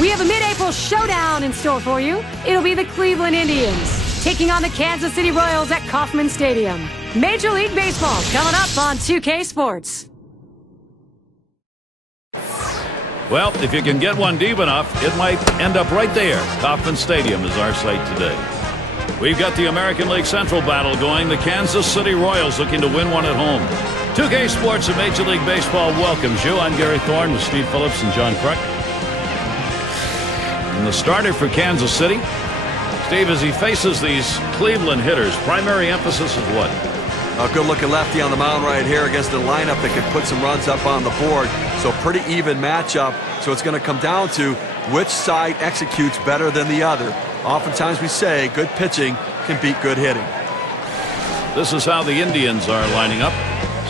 We have a mid-April showdown in store for you. It'll be the Cleveland Indians taking on the Kansas City Royals at Kauffman Stadium. Major League Baseball coming up on 2K Sports. Well, if you can get one deep enough, it might end up right there. Kauffman Stadium is our site today. We've got the American League Central battle going. The Kansas City Royals looking to win one at home. 2K Sports and Major League Baseball welcomes you. I'm Gary Thorne with Steve Phillips and John Kruk. And the starter for Kansas City, Steve, as he faces these Cleveland hitters, primary emphasis is what? A good-looking lefty on the mound right here against a lineup that can put some runs up on the board. So pretty even matchup. So it's going to come down to which side executes better than the other. Oftentimes we say good pitching can beat good hitting. This is how the Indians are lining up.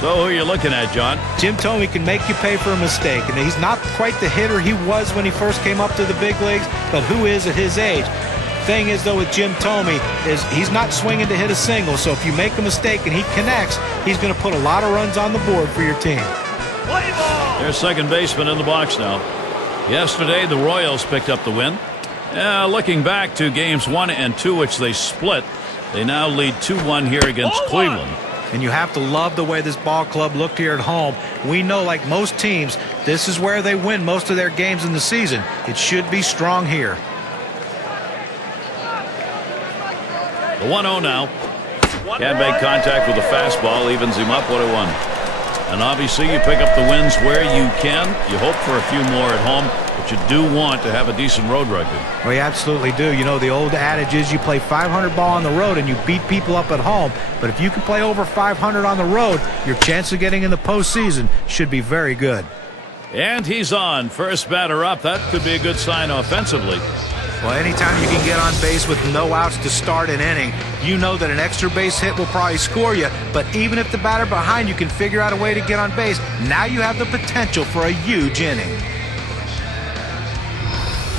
So who are you looking at, John? Jim Thome can make you pay for a mistake, and he's not quite the hitter he was when he first came up to the big leagues, but who is at his age? Thing is, though, with Jim Thome is he's not swinging to hit a single, so if you make a mistake and he connects, he's going to put a lot of runs on the board for your team. There's second baseman in the box now. Yesterday, the Royals picked up the win. Looking back to games 1 and 2, which they split, they now lead 2-1 here against Cleveland. And you have to love the way this ball club looked here at home. We know, like most teams, this is where they win most of their games in the season. It should be strong here. The 1-0 now. Can't make contact with the fastball, evens him up 1-1. And obviously you pick up the wins where you can. You hope for a few more at home, but you do want to have a decent road record. Well, you absolutely do. You know, the old adage is you play 500 ball on the road and you beat people up at home. But if you can play over 500 on the road, your chance of getting in the postseason should be very good. And he's on. First batter up. That could be a good sign offensively. Well, anytime you can get on base with no outs to start an inning, you know that an extra base hit will probably score you. But even if the batter behind you can figure out a way to get on base, now you have the potential for a huge inning.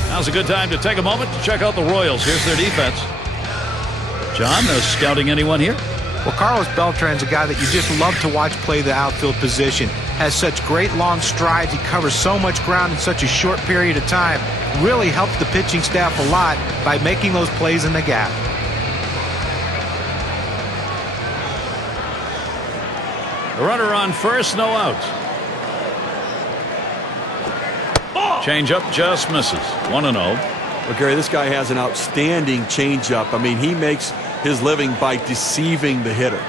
Now's a good time to take a moment to check out the Royals. Here's their defense. John, scouting anyone here? Well, Carlos Beltran's a guy that you just love to watch play the outfield position. Has such great long strides. He covers so much ground in such a short period of time. Really helps the pitching staff a lot by making those plays in the gap. The runner on first, no outs. Changeup just misses. 1-0. Well, Gary, this guy has an outstanding changeup. I mean, he makes his living by deceiving the hitter.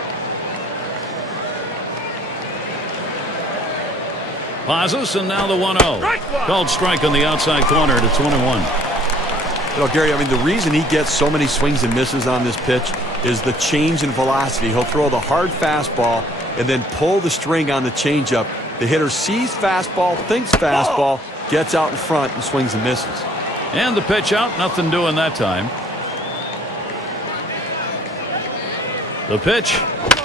Pauses, and now the 1-0. Called strike on the outside corner to 21. You know, Gary, I mean, the reason he gets so many swings and misses on this pitch is the change in velocity. He'll throw the hard fastball and then pull the string on the changeup. The hitter sees fastball, thinks fastball, gets out in front and swings and misses. And the pitch out, nothing doing that time. The pitch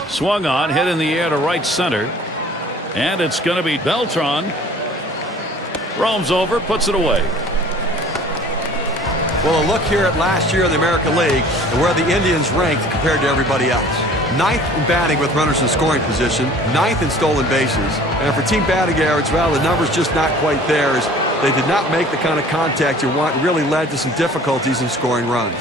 swung on, hit in the air to right center. And it's going to be Beltran. Roams over, puts it away. Well, a look here at last year in the American League and where the Indians ranked compared to everybody else. 9th in batting with runners in scoring position, 9th in stolen bases. And for team batting average, well, the number's just not quite there. As they did not make the kind of contact you want, and really led to some difficulties in scoring runs.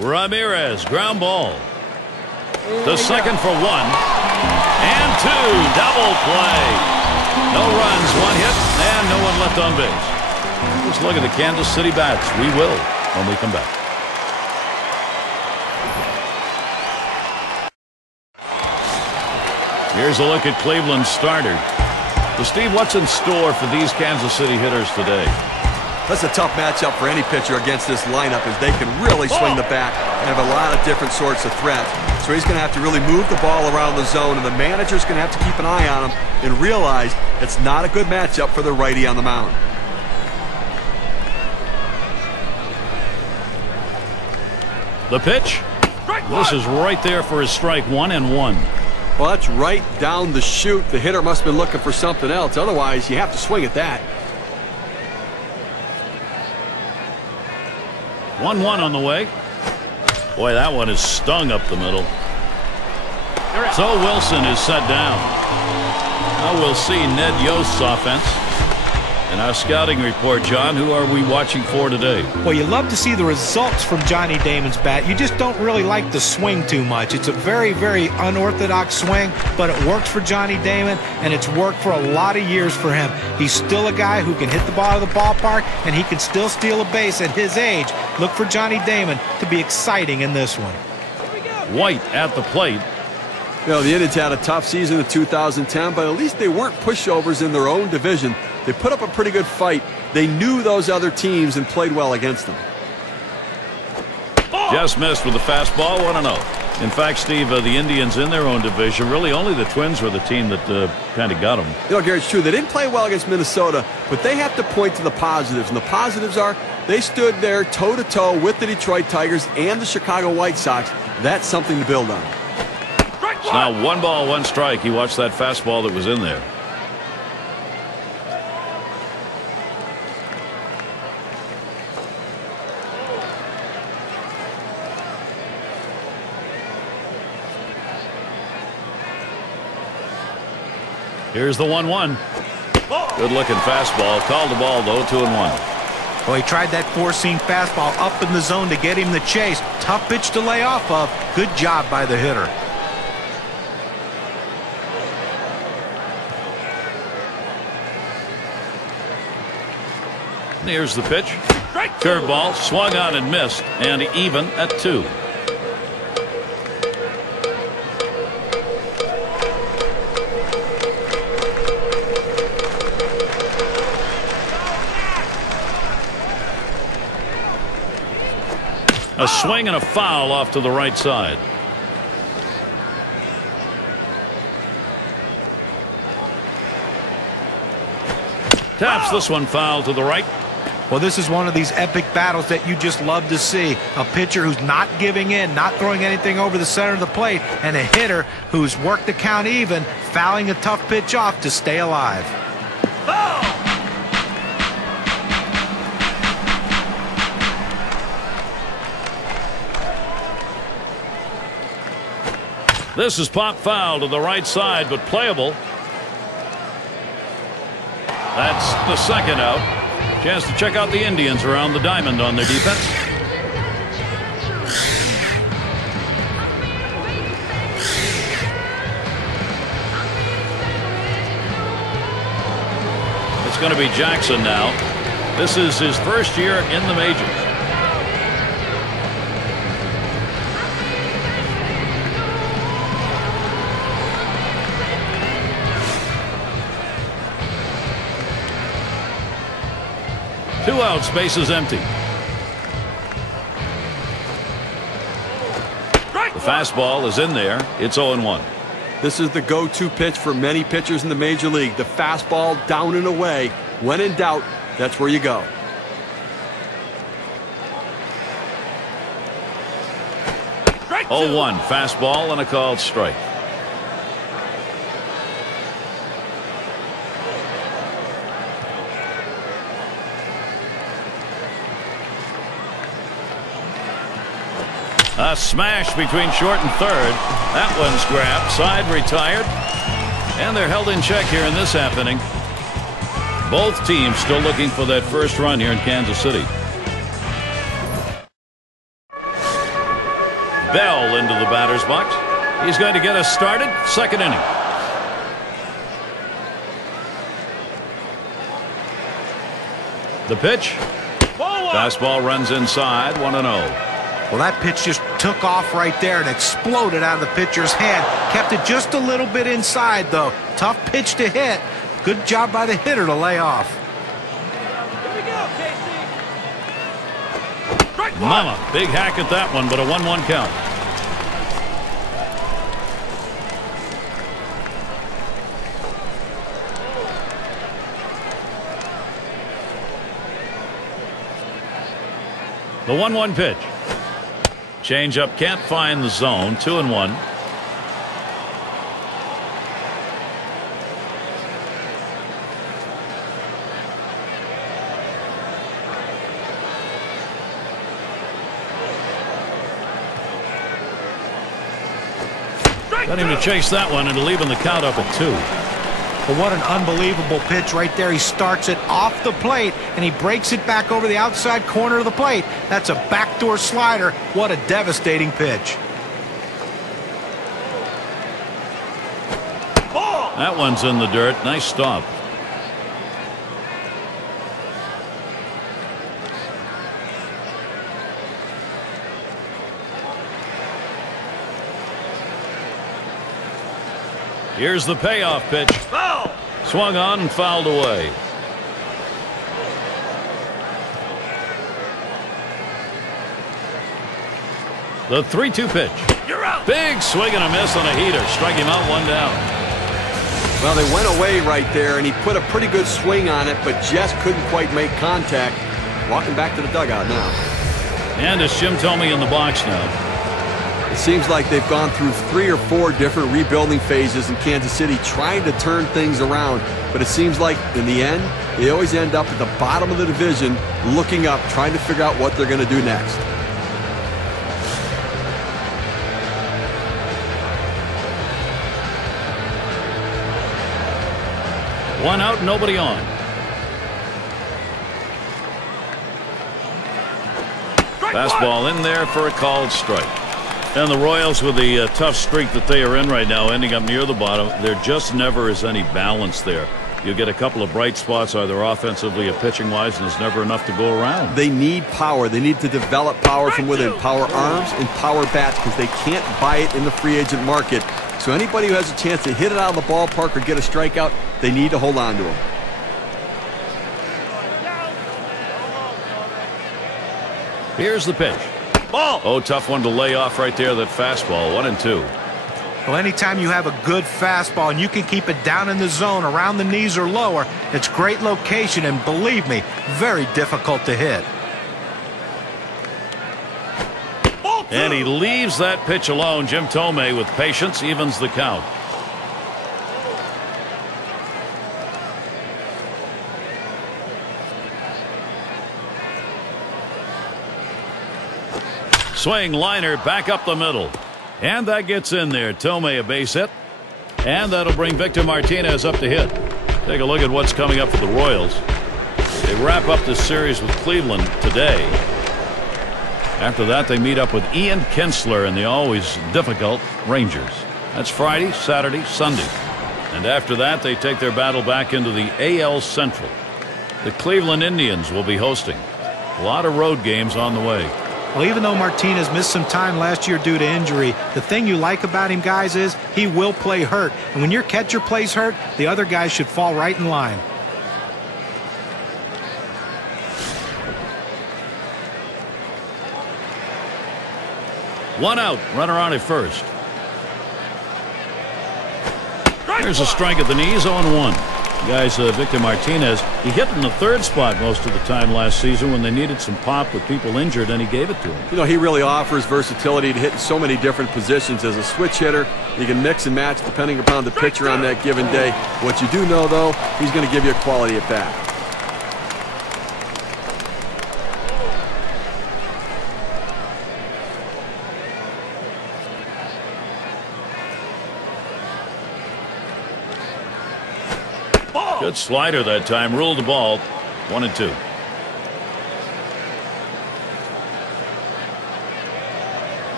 Ramirez, ground ball. To second for 1. And 2. Double play. No runs, 1 hit, and no one left on base. Let's look at the Kansas City bats. We will when we come back. Here's a look at Cleveland's starter. So, Steve, what's in store for these Kansas City hitters today? That's a tough matchup for any pitcher against this lineup, as they can really swing the bat and have a lot of different sorts of threats. So he's going to have to really move the ball around the zone, and the manager's going to have to keep an eye on him and realize it's not a good matchup for the righty on the mound. The pitch. This is right there for his strike. 1-1. Well, that's right down the chute. The hitter must have been looking for something else. Otherwise, you have to swing at that. 1-1 on the way. Boy, that one is stung up the middle. So Wilson is set down. Now we'll see Ned Yost's offense. In our scouting report, John, who are we watching for today? Well, you love to see the results from Johnny Damon's bat. You just don't really like the swing too much. It's a very, very unorthodox swing, but it works for Johnny Damon, and it's worked for a lot of years for him. He's still a guy who can hit the ball out of the ballpark, and he can still steal a base at his age. Look for Johnny Damon to be exciting in this one. White at the plate. You know, the Indians had a tough season in 2010, but at least they weren't pushovers in their own division. They put up a pretty good fight. They knew those other teams and played well against them. Just missed with the fastball, 1-0. In fact, Steve, the Indians in their own division, really only the Twins were the team that kind of got them. You know, Gary, it's true. They didn't play well against Minnesota, but they have to point to the positives. And the positives are they stood there toe-to-toe with the Detroit Tigers and the Chicago White Sox. That's something to build on. It's now 1 ball, 1 strike. You watched that fastball that was in there. Here's the 1-1. Good looking fastball. Called the ball though, 2-1. Well, he tried that four-seam fastball up in the zone to get him the chase. Tough pitch to lay off of. Good job by the hitter. Here's the pitch. Curveball swung on and missed, and even at 2. A swing and a foul off to the right side. Taps this one foul to the right. Well, this is one of these epic battles that you just love to see. A pitcher who's not giving in, not throwing anything over the center of the plate, and a hitter who's worked the count even, fouling a tough pitch off to stay alive. This is pop foul to the right side, but playable. That's the second out. Chance to check out the Indians around the diamond on their defense. It's going to be Jackson now. This is his first year in the majors. Two outs, bases empty. The fastball is in there. It's 0-1. This is the go-to pitch for many pitchers in the major league. The fastball down and away. When in doubt, that's where you go. Strike 0-1. Fastball and a called strike. A smash between short and third. That one's grabbed. Side retired. And they're held in check here in this half inning. Both teams still looking for that first run here in Kansas City. Bell into the batter's box. He's going to get us started. Second inning. The pitch. Fastball runs inside. 1-0. Well, that pitch just took off right there and exploded out of the pitcher's hand. Kept it just a little bit inside, though. Tough pitch to hit. Good job by the hitter to lay off. Here we go, Casey. Mama, big hack at that one, but a 1-1 count. The 1-1 pitch. Changeup can't find the zone. 2-1. Got him to chase that one and leaving the count up at 2. But what an unbelievable pitch right there. He starts it off the plate, and he breaks it back over the outside corner of the plate. That's a backdoor slider. What a devastating pitch. That one's in the dirt. Nice stop. Here's the payoff pitch. Foul. Swung on and fouled away. The 3-2 pitch. You're out. Big swing and a miss on a heater. Strike him out, 1 down. Well, they went away right there, and he put a pretty good swing on it, but just couldn't quite make contact. Walking back to the dugout now. And it's Jim Thome in the box now. It seems like they've gone through 3 or 4 different rebuilding phases in Kansas City trying to turn things around. But it seems like in the end, they always end up at the bottom of the division looking up, trying to figure out what they're going to do next. One out, nobody on. Fastball in there for a called strike. And the Royals, with the tough streak that they are in right now, ending up near the bottom, there just never is any balance there. You'll get a couple of bright spots either offensively or pitching-wise, and there's never enough to go around. They need power. They need to develop power from within, power arms and power bats, because they can't buy it in the free agent market. So anybody who has a chance to hit it out of the ballpark or get a strikeout, they need to hold on to him. Here's the pitch. Ball. Oh, tough one to lay off right there, that fastball. 1-2. Well, anytime you have a good fastball and you can keep it down in the zone around the knees or lower, it's great location, and believe me, very difficult to hit. And he leaves that pitch alone. Jim Thome, with patience, evens the count. Swing, liner, back up the middle. And that gets in there. Thome, a base hit. And that'll bring Victor Martinez up to hit. Take a look at what's coming up for the Royals. They wrap up this series with Cleveland today. After that, they meet up with Ian Kinsler and the always difficult Rangers. That's Friday, Saturday, Sunday. And after that, they take their battle back into the AL Central. The Cleveland Indians will be hosting. A lot of road games on the way. Well, even though Martinez missed some time last year due to injury, the thing you like about him, guys, is he will play hurt. And when your catcher plays hurt, the other guys should fall right in line. One out, runner on at first. There's a strike at the knees, 0-1. Guys, Victor Martinez, he hit in the third spot most of the time last season when they needed some pop with people injured, and he gave it to him. You know, he really offers versatility to hit in so many different positions. As a switch hitter, he can mix and match depending upon the pitcher on that given day. What you do know, though, he's going to give you a quality at bat. Good slider that time. Ruled the ball. 1-2.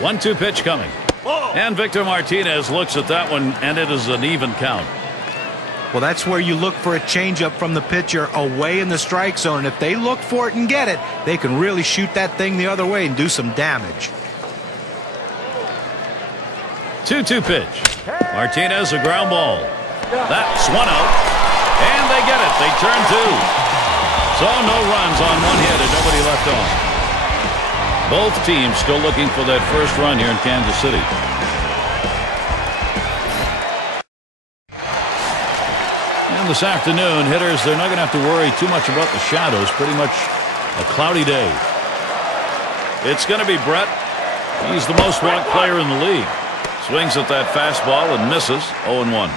One-two pitch coming. And Victor Martinez looks at that one, and it is an even count. Well, that's where you look for a changeup from the pitcher away in the strike zone. And if they look for it and get it, they can really shoot that thing the other way and do some damage. 2-2 pitch. Martinez, a ground ball. That's one out. And they get it. They turn two. So no runs on one hit and nobody left on. Both teams still looking for that first run here in Kansas City. And this afternoon, hitters, they're not going to have to worry too much about the shadows. Pretty much a cloudy day. It's going to be Brett. He's the most walked player in the league. Swings at that fastball and misses. 0-1.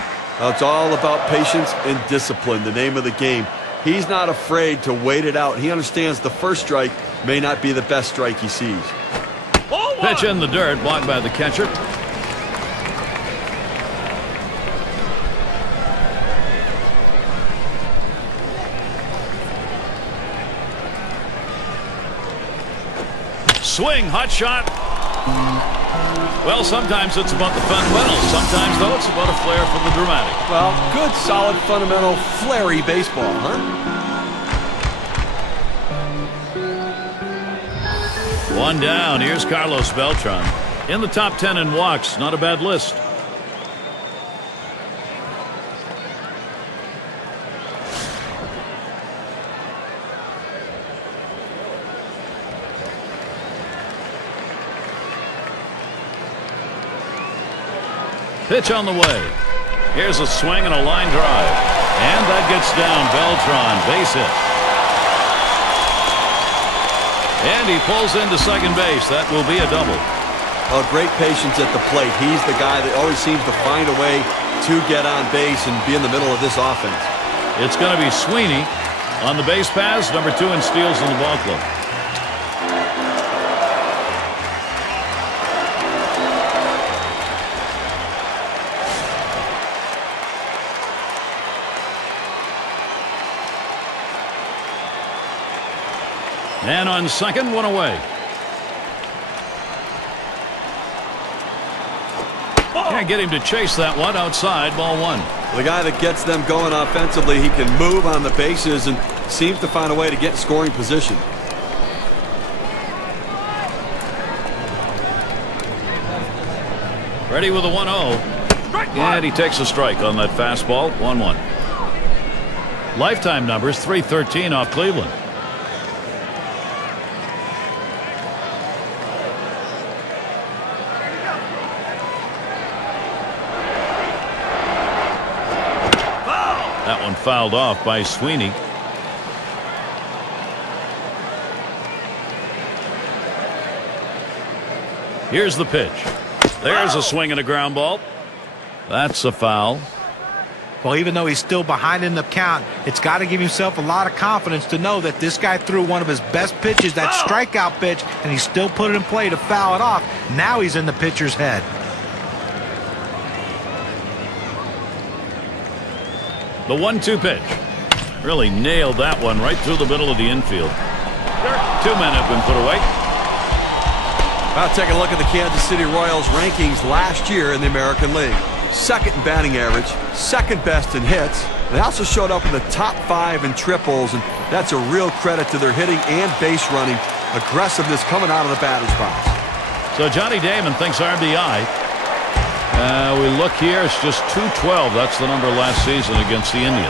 It's all about patience and discipline, the name of the game. He's not afraid to wait it out. He understands the first strike may not be the best strike he sees. Pitch in the dirt, blocked by the catcher. Swing, hot shot. Well, sometimes it's about the fundamentals. Sometimes, though, it's about a flair for the dramatic. Well, good, solid, fundamental, flary baseball, huh? One down. Here's Carlos Beltran. In the top 10 in walks. Not a bad list. Pitch on the way. Here's a swing and a line drive. And that gets down. Beltran, base hit. And he pulls into second base. That will be a double. Well, great patience at the plate. He's the guy that always seems to find a way to get on base and be in the middle of this offense. It's going to be Sweeney on the base paths, number 2 in steals in the ball club. And on second, one away. Can't get him to chase that one outside, ball 1. The guy that gets them going offensively, he can move on the bases and seems to find a way to get in scoring position. Ready with a 1-0. And he takes a strike on that fastball, 1-1. Lifetime numbers, 313 off Cleveland. That one fouled off by Sweeney. Here's the pitch. There's a swing and a ground ball. That's a foul. Well, even though he's still behind in the count, it's got to give himself a lot of confidence to know that this guy threw one of his best pitches, that strikeout pitch, and he still put it in play to foul it off. Now he's in the pitcher's head. The 1-2 pitch. Really nailed that one right through the middle of the infield. 2 men have been put away. Now take a look at the Kansas City Royals rankings last year in the American League. Second in batting average, second best in hits. They also showed up in the top 5 in triples, and that's a real credit to their hitting and base running aggressiveness coming out of the batter's box. So Johnny Damon thinks RBI. We look here, it's just 212. That's the number last season against the Indians.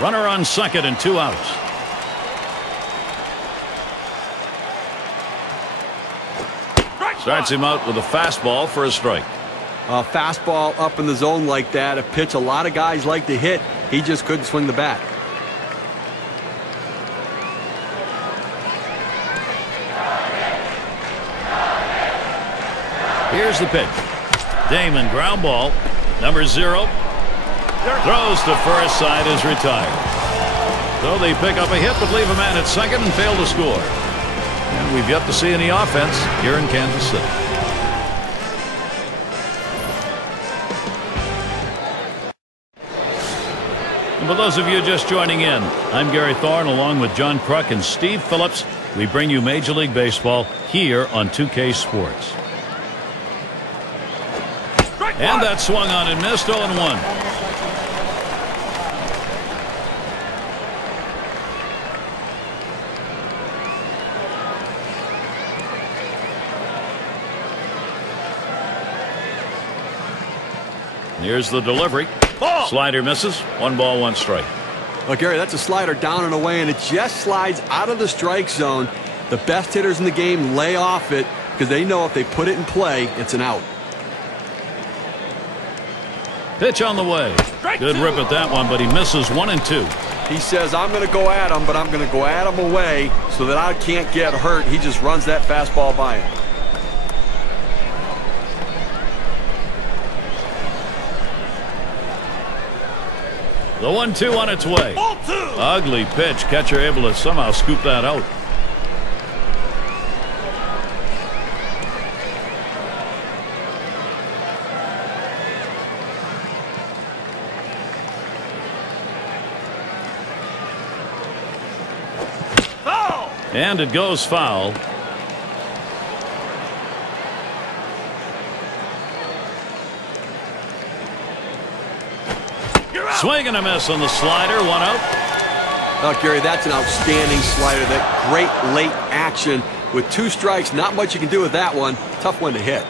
Runner on second and 2 outs. Starts him out with a fastball for a strike. A fastball up in the zone like that, a pitch a lot of guys like to hit. He just couldn't swing the bat. Here's the pitch. Damon, ground ball. Number 0. Throws to first, side is retired. So they pick up a hit but leave a man at second and fail to score. And we've yet to see any offense here in Kansas City. And for those of you just joining in, I'm Gary Thorne along with John Kruk and Steve Phillips. We bring you Major League Baseball here on 2K Sports. And that swung on and missed, 0-1. Here's the delivery. Ball. Slider misses. 1 ball, 1 strike. Well, Gary, that's a slider down and away, and it just slides out of the strike zone. The best hitters in the game lay off it because they know if they put it in play, it's an out. Pitch on the way. Good rip at that one, but he misses 1 and 2. He says, I'm going to go at him, but I'm going to go at him away so that I can't get hurt. He just runs that fastball by him. The 1-2 on its way. Ball 2. Ugly pitch. Catcher able to somehow scoop that out. Foul. And it goes foul. Swing and a miss on the slider. 1 out. Oh, Gary, that's an outstanding slider. That great late action with 2 strikes. Not much you can do with that one. Tough one to hit.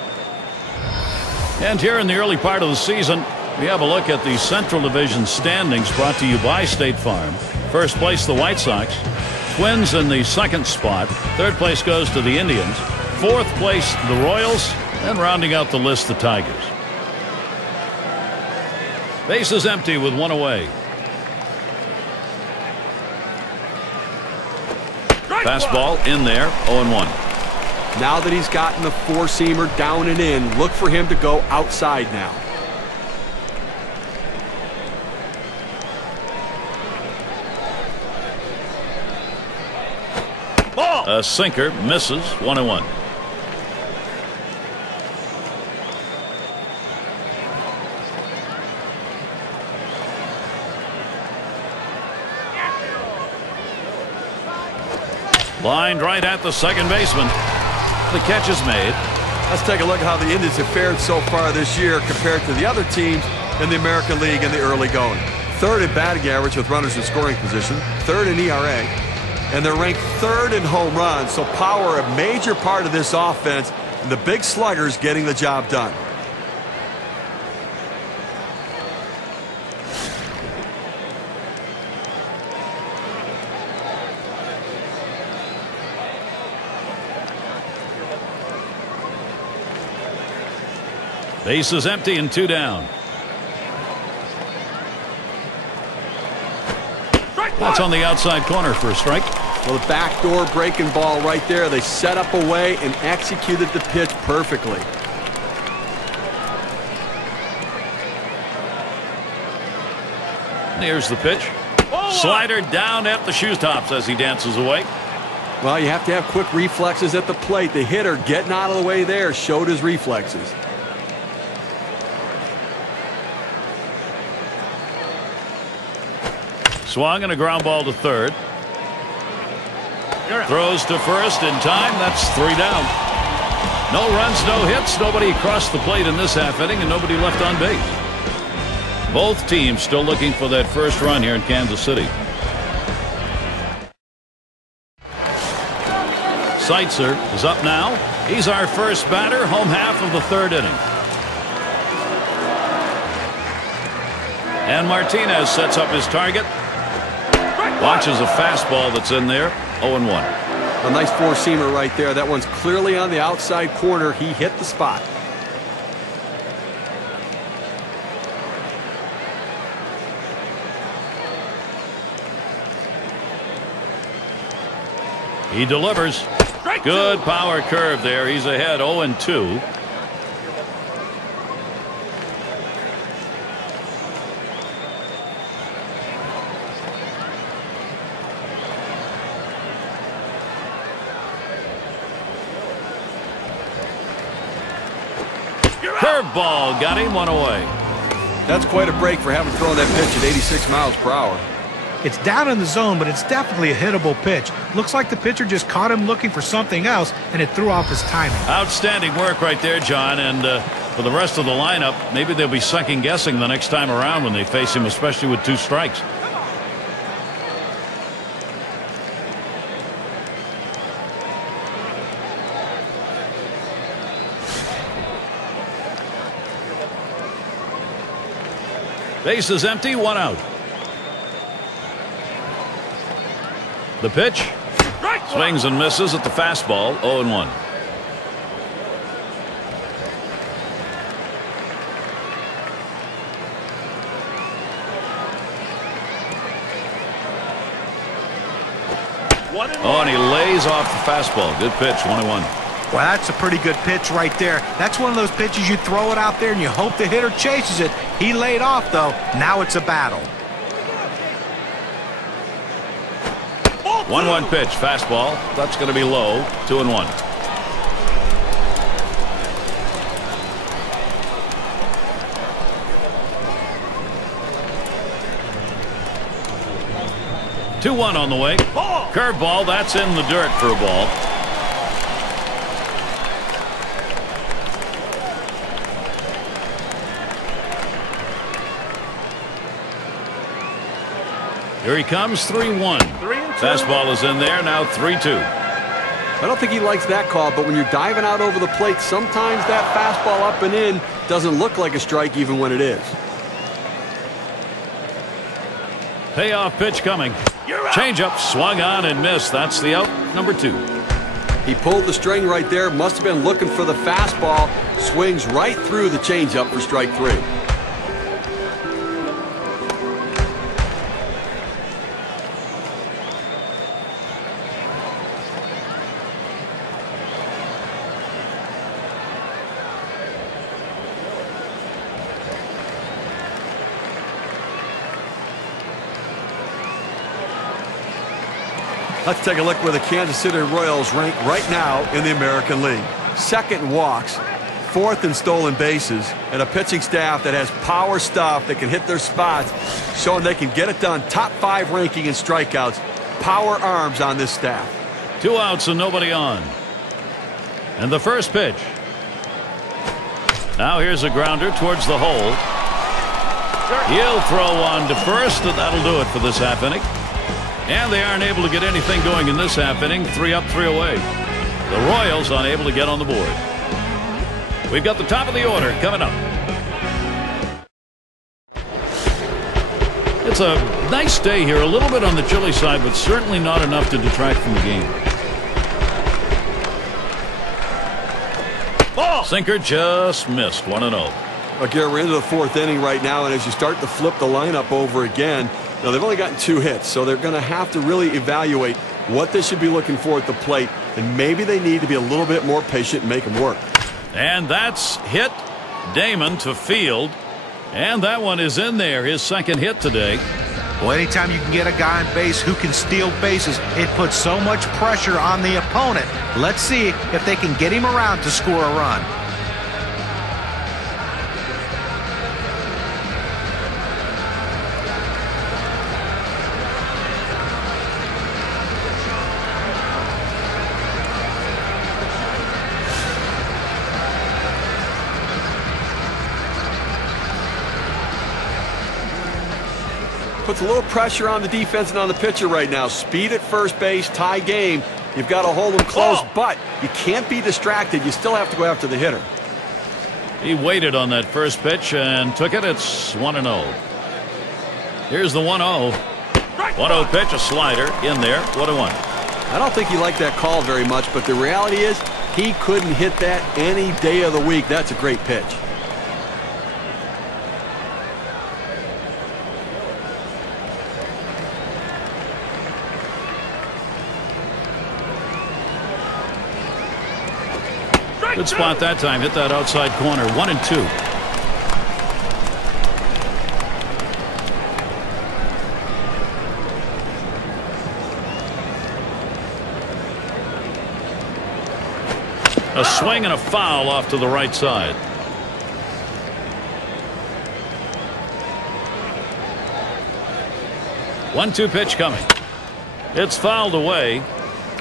And here in the early part of the season, we have a look at the Central Division standings brought to you by State Farm. First place, the White Sox. Twins in the 2nd spot. 3rd place goes to the Indians. 4th place, the Royals. And rounding out the list, the Tigers. Bases empty with 1 away. Fastball in there, 0-1. Now that he's gotten the 4-seamer down and in, look for him to go outside now. Ball. A sinker misses. 1-1. Lined right at the second baseman. The catch is made. Let's take a look at how the Indians have fared so far this year compared to the other teams in the American League in the early going. 3rd in batting average with runners in scoring position, 3rd in ERA, and they're ranked 3rd in home runs. So power, a major part of this offense, and the big sluggers getting the job done. Base is empty and 2 down. That's on the outside corner for a strike. Well, the backdoor breaking ball right there. They set up a way and executed the pitch perfectly. Here's the pitch. Slider down at the shoe tops as he dances away. Well, you have to have quick reflexes at the plate. The hitter getting out of the way there showed his reflexes. Swung and a ground ball to 3rd. Throws to 1st in time. That's 3 down. No runs, no hits. Nobody crossed the plate in this half inning and nobody left on base. Both teams still looking for that first run here in Kansas City. Seitzer is up now. He's our first batter, home half of the 3rd inning. And Martinez sets up his target. Watches a fastball that's in there. 0-1. A nice 4-seamer right there. That one's clearly on the outside corner. He hit the spot. He delivers. Good power curve there. He's ahead 0-2. Curveball got him 1 away. That's quite a break for having thrown that pitch at 86 miles per hour. It's down in the zone, but it's definitely a hittable pitch. Looks like the pitcher just caught him looking for something else, and it threw off his timing. Outstanding work right there, John. And for the rest of the lineup, maybe they'll be second-guessing the next time around when they face him, especially with 2 strikes. Base is empty, 1 out. The pitch. Swings and misses at the fastball. 0-1. Oh, and he lays off the fastball. Good pitch. 1-1. Well, that's a pretty good pitch right there. That's one of those pitches you throw it out there and you hope the hitter chases it. He laid off, though. Now it's a battle. 1-1 pitch, fastball. That's going to be low. 2-1. Two-1 on the way. Curveball, that's in the dirt for a ball. Here he comes, 3-1. Fastball is in there, now 3-2. I don't think he likes that call, but when you're diving out over the plate, sometimes that fastball up and in doesn't look like a strike even when it is. Payoff pitch coming. Changeup swung on and missed. That's the out, number 2. He pulled the string right there. Must have been looking for the fastball. Swings right through the changeup for strike 3. Let's take a look where the Kansas City Royals rank right now in the American League. 2nd in walks, 4th in stolen bases, and a pitching staff that has power stuff that can hit their spots, showing they can get it done. Top 5 ranking in strikeouts. Power arms on this staff. 2 outs and nobody on. And the first pitch. Now here's a grounder towards the hole. He'll throw on to first, and that'll do it for this half inning. And they aren't able to get anything going in this half inning. 3 up, 3 away. The Royals unable to get on the board. We've got the top of the order coming up. It's a nice day here. A little bit on the chilly side, but certainly not enough to detract from the game. Ball. Sinker just missed. 1-0. Again, we're into the 4th inning right now, and as you start to flip the lineup over again, now, they've only gotten 2 hits, so they're going to have to really evaluate what they should be looking for at the plate, and maybe they need to be a little bit more patient and make them work. And that's hit Damon to field, and that one is in there, his 2nd hit today. Well, anytime you can get a guy on base who can steal bases, it puts so much pressure on the opponent. Let's see if they can get him around to score a run. Puts a little pressure on the defense and on the pitcher right now. Speed at first base, tie game. You've got to hold them close, but you can't be distracted. You still have to go after the hitter. He waited on that first pitch and took it. It's 1-0. Here's the 1-0. 1-0 pitch, a slider in there. 1-1. I don't think he liked that call very much, but the reality is he couldn't hit that any day of the week. That's a great pitch. Good spot that time. Hit that outside corner. 1-2. A swing and a foul off to the right side. One-two pitch coming. It's fouled away.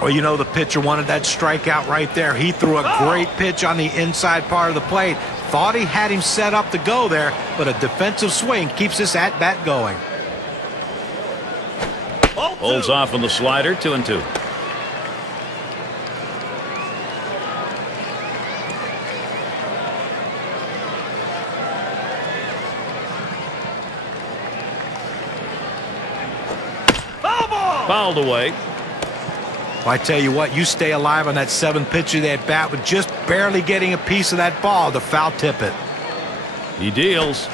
Well, you know, the pitcher wanted that strikeout right there. He threw a great pitch on the inside part of the plate. Thought he had him set up to go there, but a defensive swing keeps this at-bat going. Holds off on the slider. 2-2. Fouled away. Well, I tell you what, you stay alive on that 7th pitch of that bat with just barely getting a piece of that ball to foul tip it. He deals.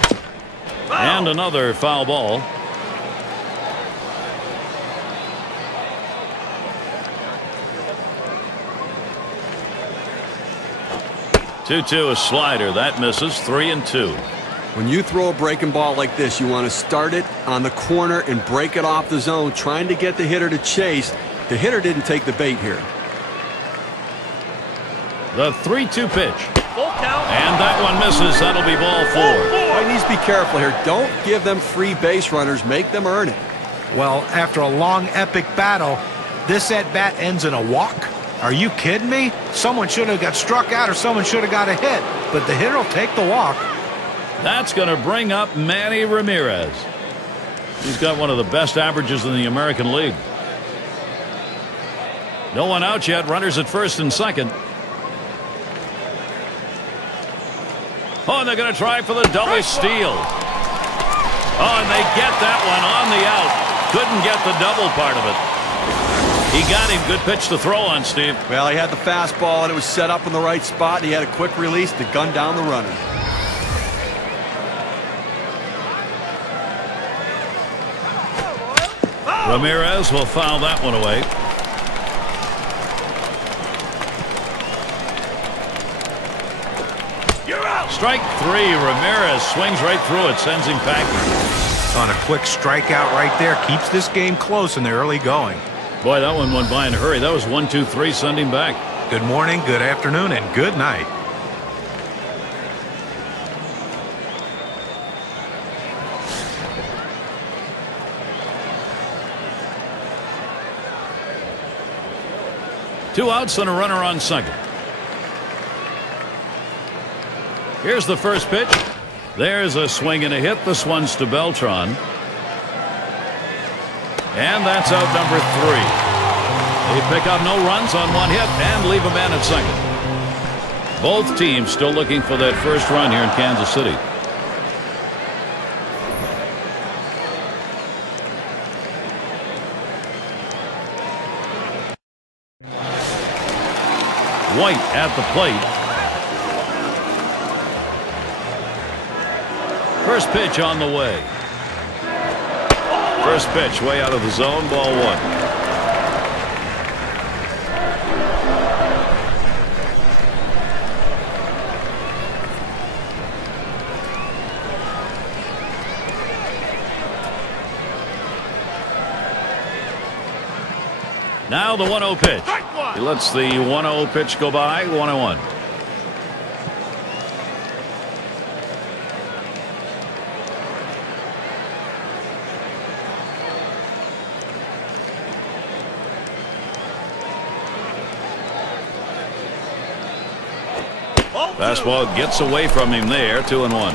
And another foul ball. Two-two, a slider. That misses. 3-2. When you throw a breaking ball like this, you want to start it on the corner and break it off the zone, trying to get the hitter to chase. The hitter didn't take the bait here. The 3-2 pitch. Full count. And that one misses. That'll be ball 4. Well, he needs to be careful here. Don't give them free base runners. Make them earn it. Well, after a long, epic battle, this at-bat ends in a walk? Are you kidding me? Someone should have got struck out or someone should have got a hit. But the hitter will take the walk. That's going to bring up Manny Ramirez. He's got one of the best averages in the American League. No one out yet. Runners at first and second. Oh, and they're going to try for the double steal. Oh, and they get that one on the out. Couldn't get the double part of it. He got him. Good pitch to throw on, Steve. Well, he had the fastball, and it was set up in the right spot. He had a quick release to gun down the runner. Ramirez will foul that one away. You're out. Strike 3. Ramirez swings right through it. Sends him packing. On a quick strikeout right there. Keeps this game close in the early going. Boy, that one went by in a hurry. That was 1-2-3. Send him back. Good morning, good afternoon, and good night. Two outs and a runner on second. Here's the first pitch. There's a swing and a hit. This one's to Beltran. And that's out number 3. They pick up no runs on one hit and leave a man at second. Both teams still looking for that first run here in Kansas City. White at the plate. First pitch on the way. First pitch way out of the zone. Ball 1. Now the 1-0 pitch. He lets the 1-0 pitch go by. 1-1. Fastball gets away from him there. 2-1.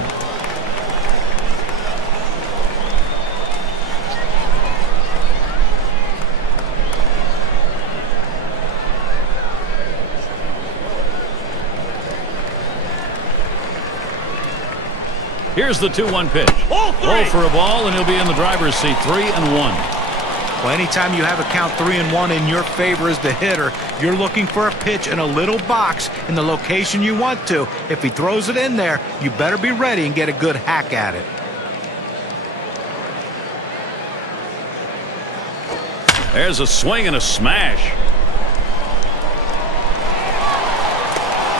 Here's the 2-1 pitch. Roll for a ball, and he'll be in the driver's seat. 3-1. Well, anytime you have a count 3-1 in your favor as the hitter, you're looking for a pitch in a little box in the location you want to. If he throws it in there, you better be ready and get a good hack at it. There's a swing and a smash.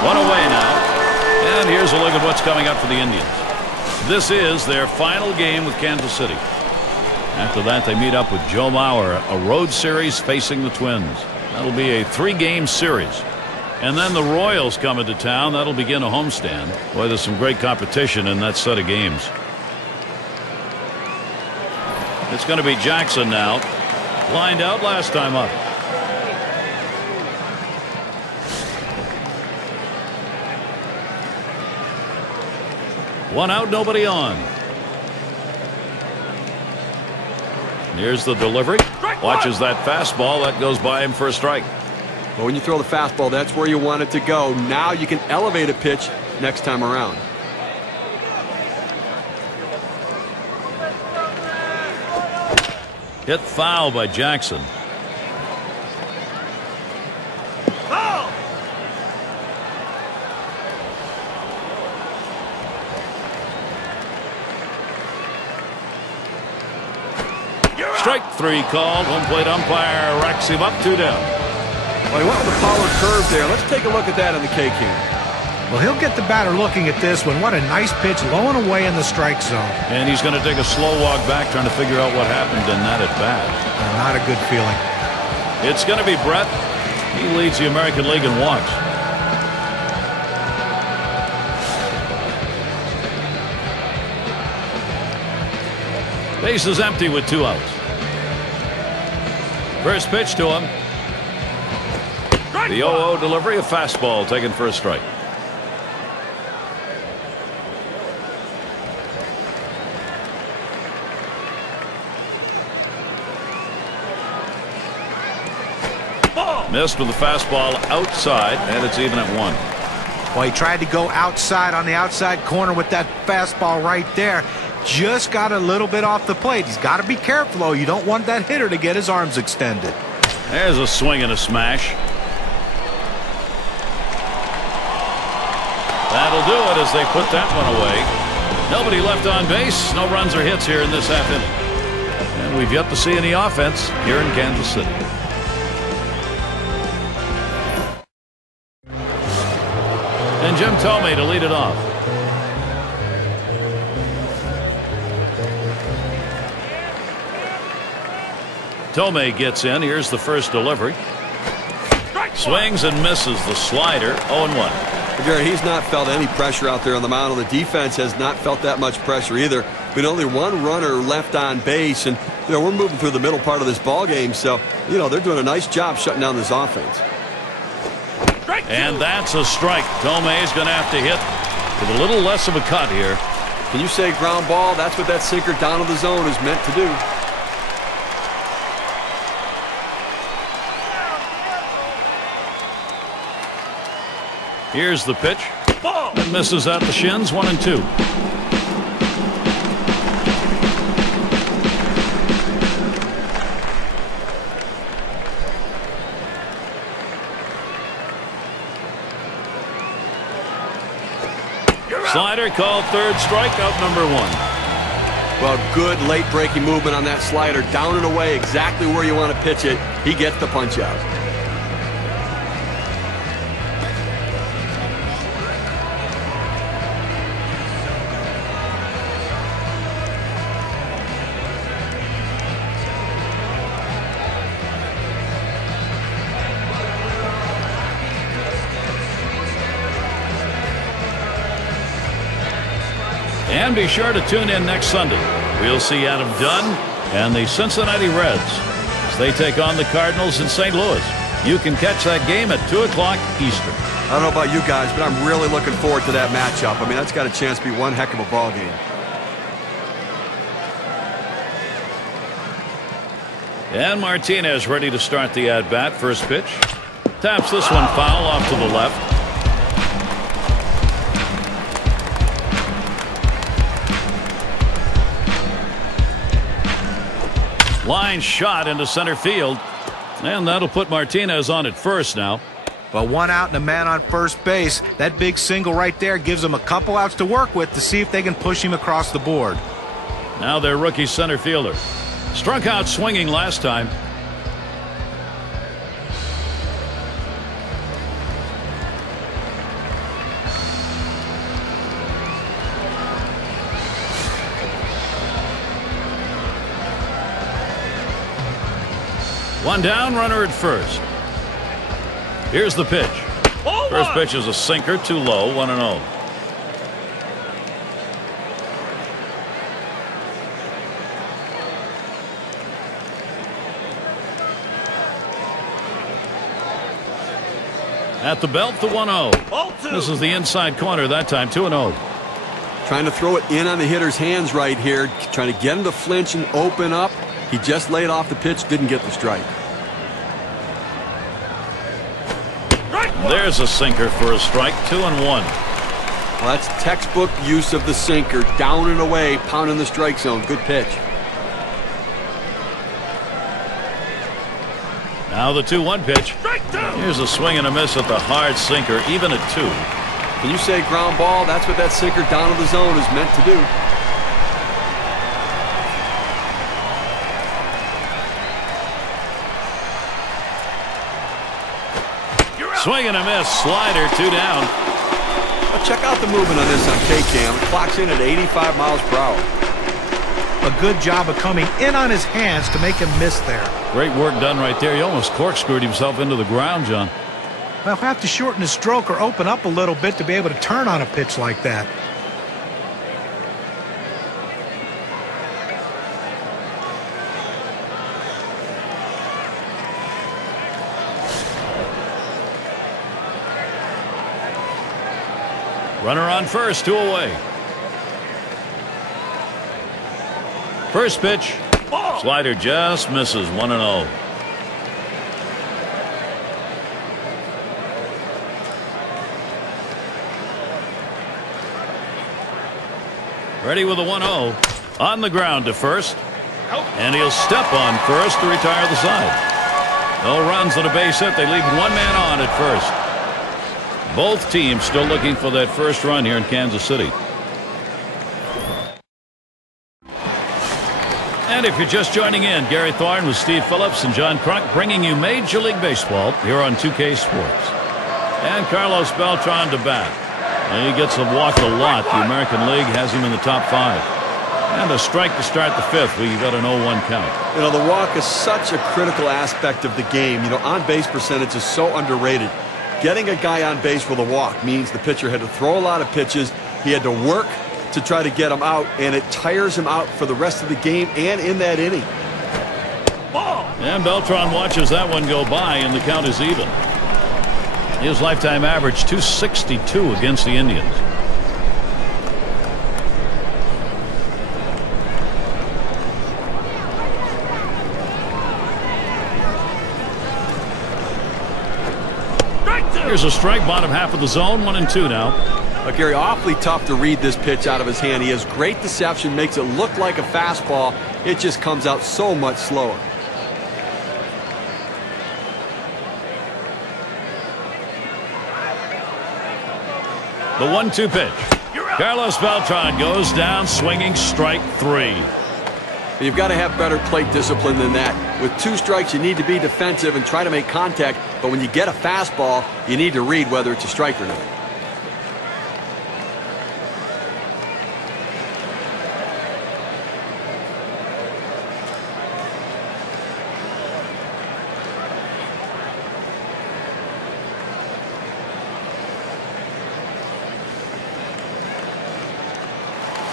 One away now. And here's a look at what's coming up for the Indians. This is their final game with Kansas City. After that, they meet up with Joe Mauer, a road series facing the Twins. That'll be a 3-game series. And then the Royals come into town. That'll begin a homestand. Boy, there's some great competition in that set of games. It's going to be Jackson now. Lined out last time up. One out, nobody on. Here's the delivery. Watches that fastball. That goes by him for a strike. Well, when you throw the fastball, that's where you want it to go. Now you can elevate a pitch next time around. Hit foul by Jackson. Strike 3 called. Home plate umpire racks him up. 2 down. Well, he went with the power curve there. Let's take a look at that on the K-Cam. Well, he'll get the batter looking at this one. What a nice pitch, low and away in the strike zone. And he's going to take a slow walk back, trying to figure out what happened in that at bat. Not a good feeling. It's going to be Brett. He leads the American League in walks. Base is empty with 2 outs. First pitch to him. The 0-0 delivery, a fastball taken for a strike. Missed with the fastball outside, and it's even at 1. Well, he tried to go outside on the outside corner with that fastball right there. Just got a little bit off the plate. He's got to be careful, though. You don't want that hitter to get his arms extended. There's a swing and a smash. That'll do it as they put that one away. Nobody left on base. No runs or hits here in this half inning. And we've yet to see any offense here in Kansas City. And Jim Thome to lead it off. Thome gets in. Here's the first delivery. Swings and misses the slider. 0-1. Gary, he's not felt any pressure out there on the mound. The defense has not felt that much pressure either. With only 1 runner left on base, and we're moving through the middle part of this ball game, so they're doing a nice job shutting down this offense. And that's a strike. Thome is going to have to hit with a little less of a cut here. Can you say ground ball? That's what that sinker down to the zone is meant to do. Here's the pitch. It misses at the shins. 1-2. Slider called third, strikeout number 1. Well, good late breaking movement on that slider. Down and away, exactly where you want to pitch it. He gets the punch out. And be sure to tune in next Sunday. We'll see Adam Dunn and the Cincinnati Reds as they take on the Cardinals in St. Louis. You can catch that game at 2 o'clock Eastern. I don't know about you guys, but I'm really looking forward to that matchup. I mean, that's got a chance to be one heck of a ball game. And Martinez ready to start the at-bat. First pitch. Taps this one foul off to the left. Line shot into center field. And that'll put Martinez on at first now. Well, 1 out and a man on first base. That big single right there gives them a couple outs to work with to see if they can push him across the board. Now their rookie center fielder. Struck out swinging last time. One down, runner at first. Here's the pitch. First pitch is a sinker, too low, 1-0. At the belt, the 1-0. This is the inside corner that time, 2-0. Trying to throw it in on the hitter's hands right here, trying to get him to flinch and open up. He just laid off the pitch, didn't get the strike. There's a sinker for a strike, 2-1. Well, that's textbook use of the sinker, down and away, pounding the strike zone. Good pitch. Now the 2-1 pitch. Here's a swing and a miss at the hard sinker, even at 2. Can you say ground ball? That's what that sinker down to the zone is meant to do. Swing and a miss, slider, 2 down. Well, check out the movement on this on K-Cam. It clocks in at 85 miles per hour. a good job of coming in on his hands to make him miss there. Great work done right there. He almost corkscrewed himself into the ground, John. Well, he'll have to shorten his stroke or open up a little bit to be able to turn on a pitch like that. Runner on first, 2 away. First pitch. Slider just misses, 1-0. Ready with a 1-0. On the ground to first. And he'll step on first to retire the side. No runs on a base hit. They leave one man on at first. Both teams still looking for that first run here in Kansas City. And if you're just joining in, Gary Thorne with Steve Phillips and John Crunk bringing you Major League Baseball here on 2K Sports. And Carlos Beltran to bat. And he gets a walk a lot. The American League has him in the top 5. And a strike to start the 5th. We got an 0-1 count. You know, the walk is such a critical aspect of the game. You know, on-base percentage is so underrated. Getting a guy on base with a walk means the pitcher had to throw a lot of pitches. He had to work to try to get him out, and it tires him out for the rest of the game and in that inning. And Beltran watches that one go by, and the count is even. His lifetime average, 262 against the Indians. Here's a strike, bottom half of the zone, 1-2 now. Gary, awfully tough to read this pitch out of his hand. He has great deception, makes it look like a fastball. It just comes out so much slower. The 1-2 pitch. Carlos Beltran goes down swinging, strike 3. You've got to have better plate discipline than that. With 2 strikes, you need to be defensive and try to make contact. But when you get a fastball, you need to read whether it's a strike or not.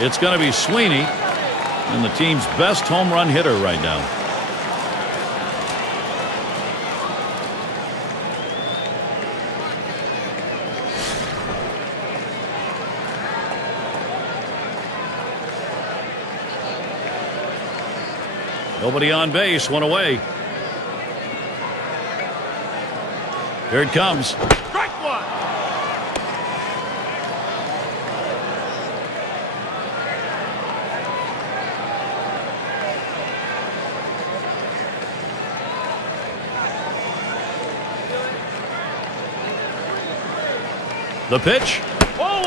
It's going to be Sweeney, and the team's best home run hitter right now. Nobody on base, 1 away. Here it comes. Strike 1. The pitch.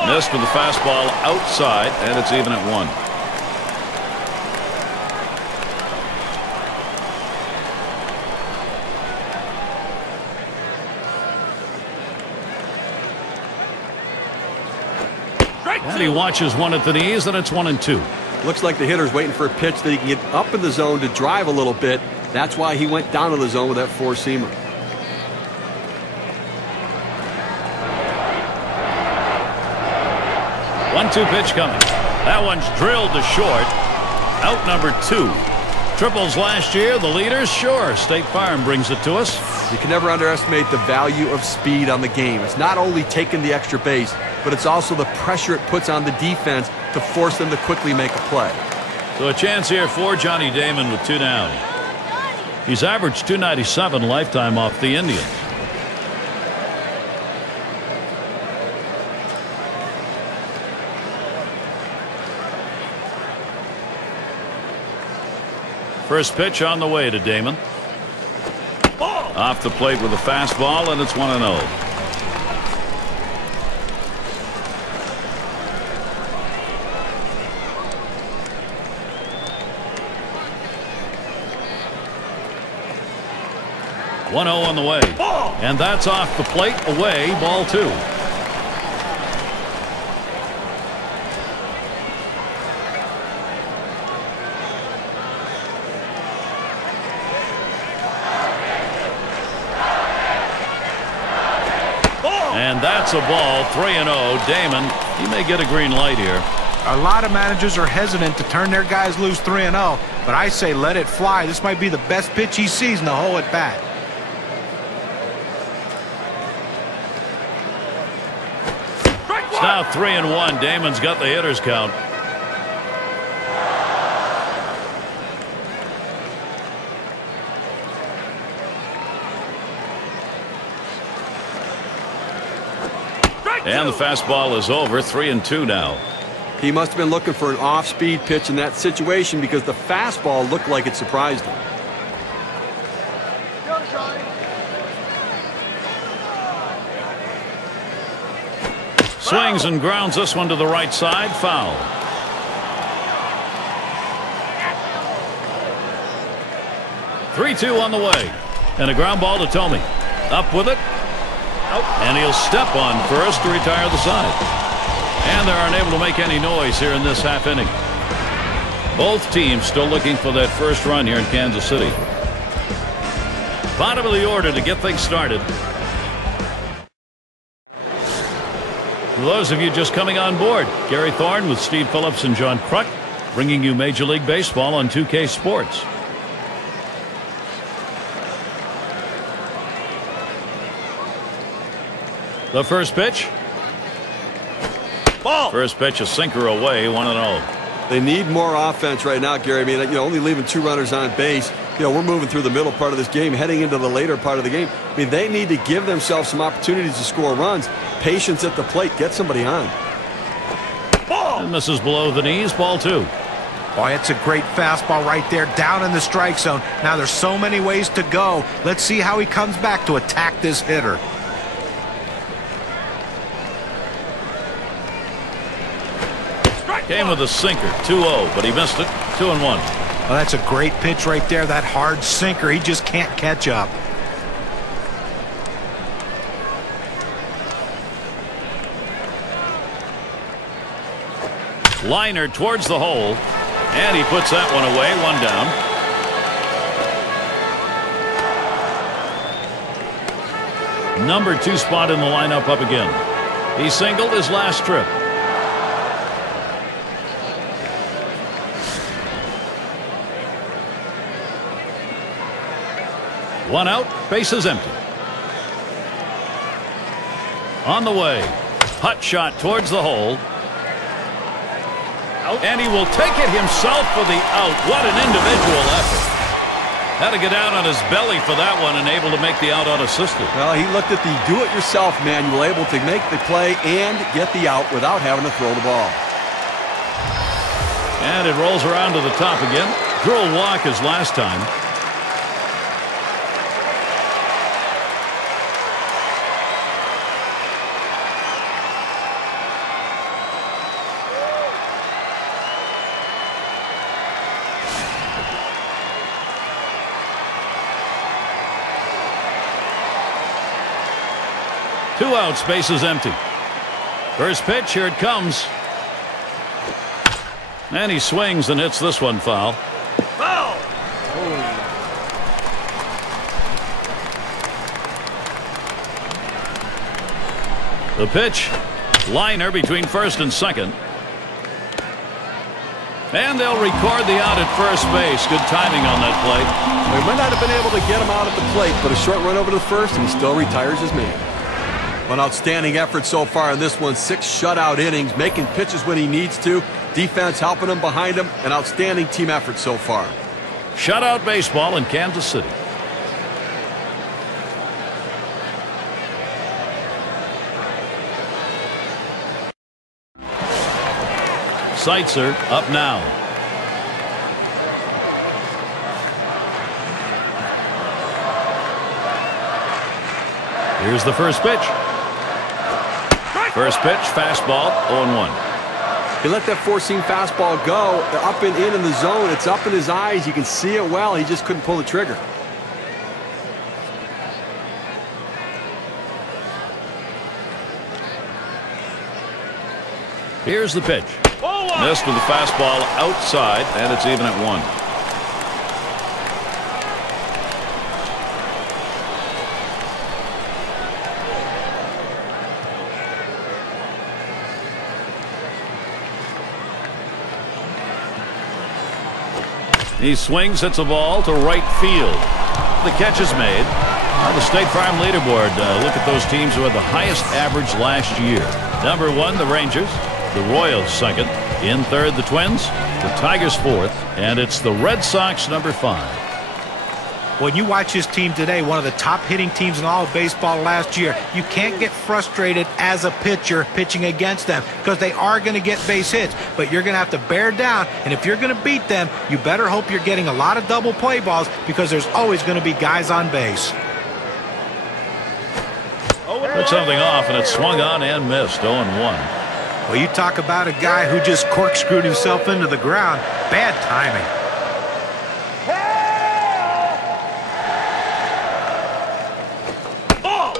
Missed with the fastball outside, and it's even at 1. And he watches one at the knees, and it's 1-2. Looks like the hitter's waiting for a pitch that he can get up in the zone to drive a little bit. That's why he went down to the zone with that 4-seamer. One-two pitch coming. That one's drilled to short. Out number 2. Triples last year, the leaders, sure. State Farm brings it to us. You can never underestimate the value of speed on the game. It's not only taking the extra base, but it's also the pressure it puts on the defense to force them to quickly make a play. So a chance here for Johnny Damon with 2 down. He's averaged .297 lifetime off the Indians. First pitch on the way to Damon. Off the plate with a fastball, and it's 1-0. On the way. And that's off the plate, away, ball 2. And that's a ball, 3-0. Damon, he may get a green light here. A lot of managers are hesitant to turn their guys loose 3-0, but I say let it fly. This might be the best pitch he sees in the whole at bat. It's now 3-1. Damon's got the hitter's count. And the fastball is over. 3-2 now. He must have been looking for an off-speed pitch in that situation because the fastball looked like it surprised him. Swings and grounds this one to the right side. Foul. "3-2 on the way. And a ground ball to Tomey. Up with it. And he'll step on first to retire the side. And they aren't able to make any noise here in this half inning. Both teams still looking for that first run here in Kansas City. Bottom of the order to get things started. For those of you just coming on board, Gary Thorne with Steve Phillips and John Kruk, bringing you Major League Baseball on 2K Sports. The first pitch. Ball. First pitch, a sinker away, 1-0. They need more offense right now, Gary. I mean, only leaving 2 runners on base. We're moving through the middle part of this game, heading into the later part of the game. I mean, they need to give themselves some opportunities to score runs. Patience at the plate. Get somebody on. Ball. And misses below the knees. Ball 2. Boy, it's a great fastball right there, down in the strike zone. Now there's so many ways to go. Let's see how he comes back to attack this hitter. Came with a sinker, 2-0, but he missed it, 2-1. Well, that's a great pitch right there, that hard sinker. He just can't catch up. Liner towards the hole, and he puts that one away, 1 down. Number 2 spot in the lineup up again. He singled his last trip. One out, bases empty. On the way, hot shot towards the hole. And he will take it himself for the out. What an individual effort. Had to get down on his belly for that one and able to make the out unassisted. Well, he looked at the do-it-yourself manual, able to make the play and get the out without having to throw the ball. And it rolls around to the top again. Drew a walk his last time. Two outs, bases empty. First pitch, here it comes. And he swings and hits this one foul. Foul! The pitch, liner between first and second. And they'll record the out at first base. Good timing on that play. They might not have been able to get him out at the plate, but a short run over to the first, and he still retires his man. An outstanding effort so far in this one. 6 shutout innings, making pitches when he needs to. Defense helping him behind him. An outstanding team effort so far. Shutout baseball in Kansas City. Seitzer up now. Here's the first pitch. First pitch, fastball, 0-1. He let that four-seam fastball go. Up and in the zone. It's up in his eyes. You can see it well. He just couldn't pull the trigger. Here's the pitch. Missed with the fastball outside, and it's even at 1. He swings, hits a ball to right field. The catch is made. Now the State Farm leaderboard. Look at those teams who had the highest average last year. Number 1, the Rangers. The Royals second. In third, the Twins. The Tigers fourth. And it's the Red Sox number 5. When you watch this team today, one of the top hitting teams in all of baseball last year, you can't get frustrated as a pitcher pitching against them because they are going to get base hits. But you're going to have to bear down, and if you're going to beat them, you better hope you're getting a lot of double play balls because there's always going to be guys on base. Put something off, and it swung on and missed. 0-1. Well, you talk about a guy who just corkscrewed himself into the ground. Bad timing.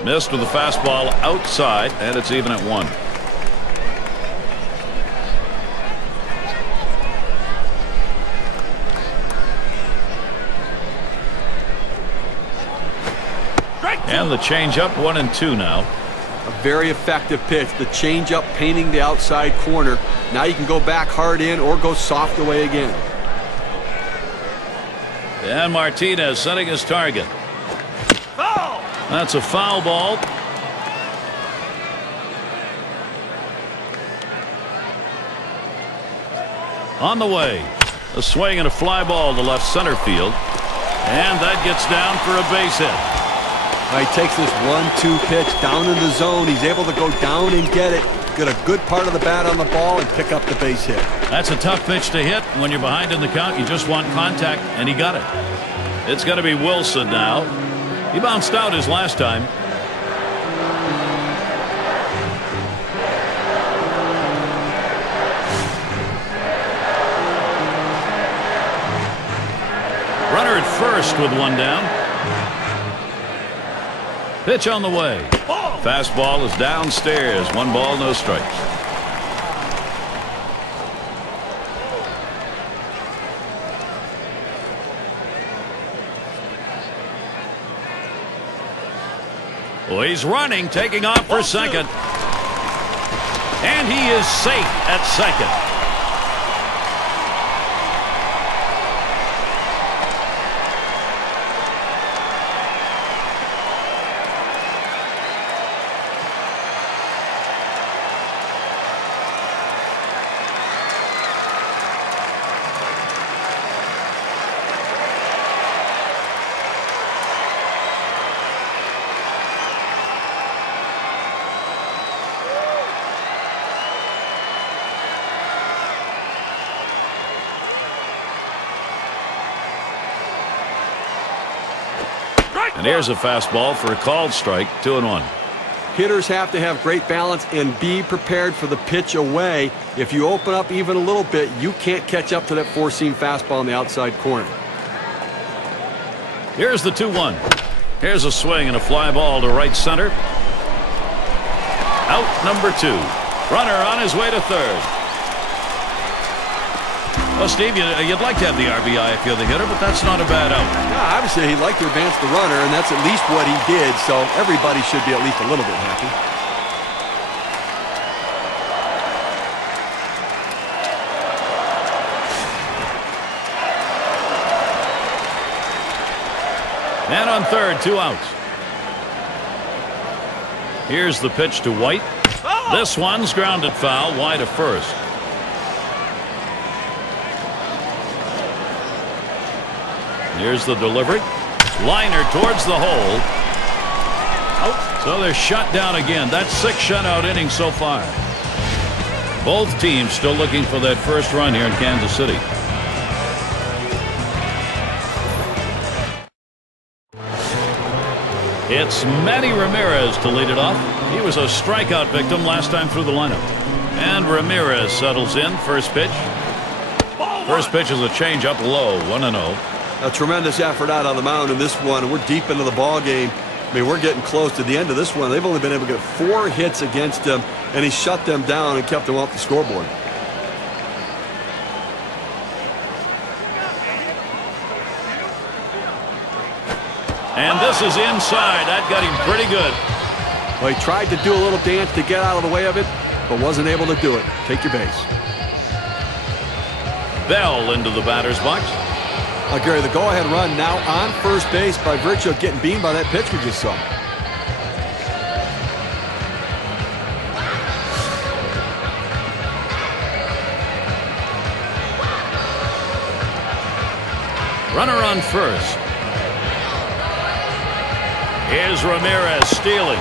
Missed with the fastball outside, and it's even at 1. And the changeup, 1-2 now. A very effective pitch. The changeup painting the outside corner. Now you can go back hard in or go soft away again. And Martinez setting his target. That's a foul ball. On the way. A swing and a fly ball to left center field. And that gets down for a base hit. He takes this 1-2 pitch down in the zone. He's able to go down and get it. Get a good part of the bat on the ball and pick up the base hit. That's a tough pitch to hit. When you're behind in the count, you just want contact, and he got it. It's going to be Wilson now. He bounced out his last time. Runner at first with 1 down. Pitch on the way. Fastball is downstairs. 1 ball, no strikes. Well, he's running, taking off for second. And he is safe at second. And here's a fastball for a called strike. 2-1. Hitters have to have great balance and be prepared for the pitch away. If you open up even a little bit, you can't catch up to that 4-seam fastball in the outside corner. Here's the 2-1. Here's a swing and a fly ball to right center. Out number 2. Runner on his way to third. Well, Steve, you'd like to have the RBI if you're the hitter, but that's not a bad out. Yeah, obviously he'd like to advance the runner, and that's at least what he did, so everybody should be at least a little bit happy. And on third, 2 outs. Here's the pitch to White. This one's grounded foul, wide of first. Here's the delivery. Liner towards the hole. So they're shut down again. That's 6 shutout innings so far. Both teams still looking for that first run here in Kansas City. It's Manny Ramirez to lead it off. He was a strikeout victim last time through the lineup. And Ramirez settles in. First pitch. First pitch is a changeup low. 1-0. A tremendous effort out on the mound in this one. We're deep into the ball game. I mean, we're getting close to the end of this one. They've only been able to get 4 hits against him, and he shut them down and kept them off the scoreboard. And this is inside. That got him pretty good. Well, he tried to do a little dance to get out of the way of it, but wasn't able to do it. Take your base. Bell into the batter's box. Gary, the go-ahead run now on first base by virtue of getting beamed by that pitch we just saw. Runner on first. Here's Ramirez stealing.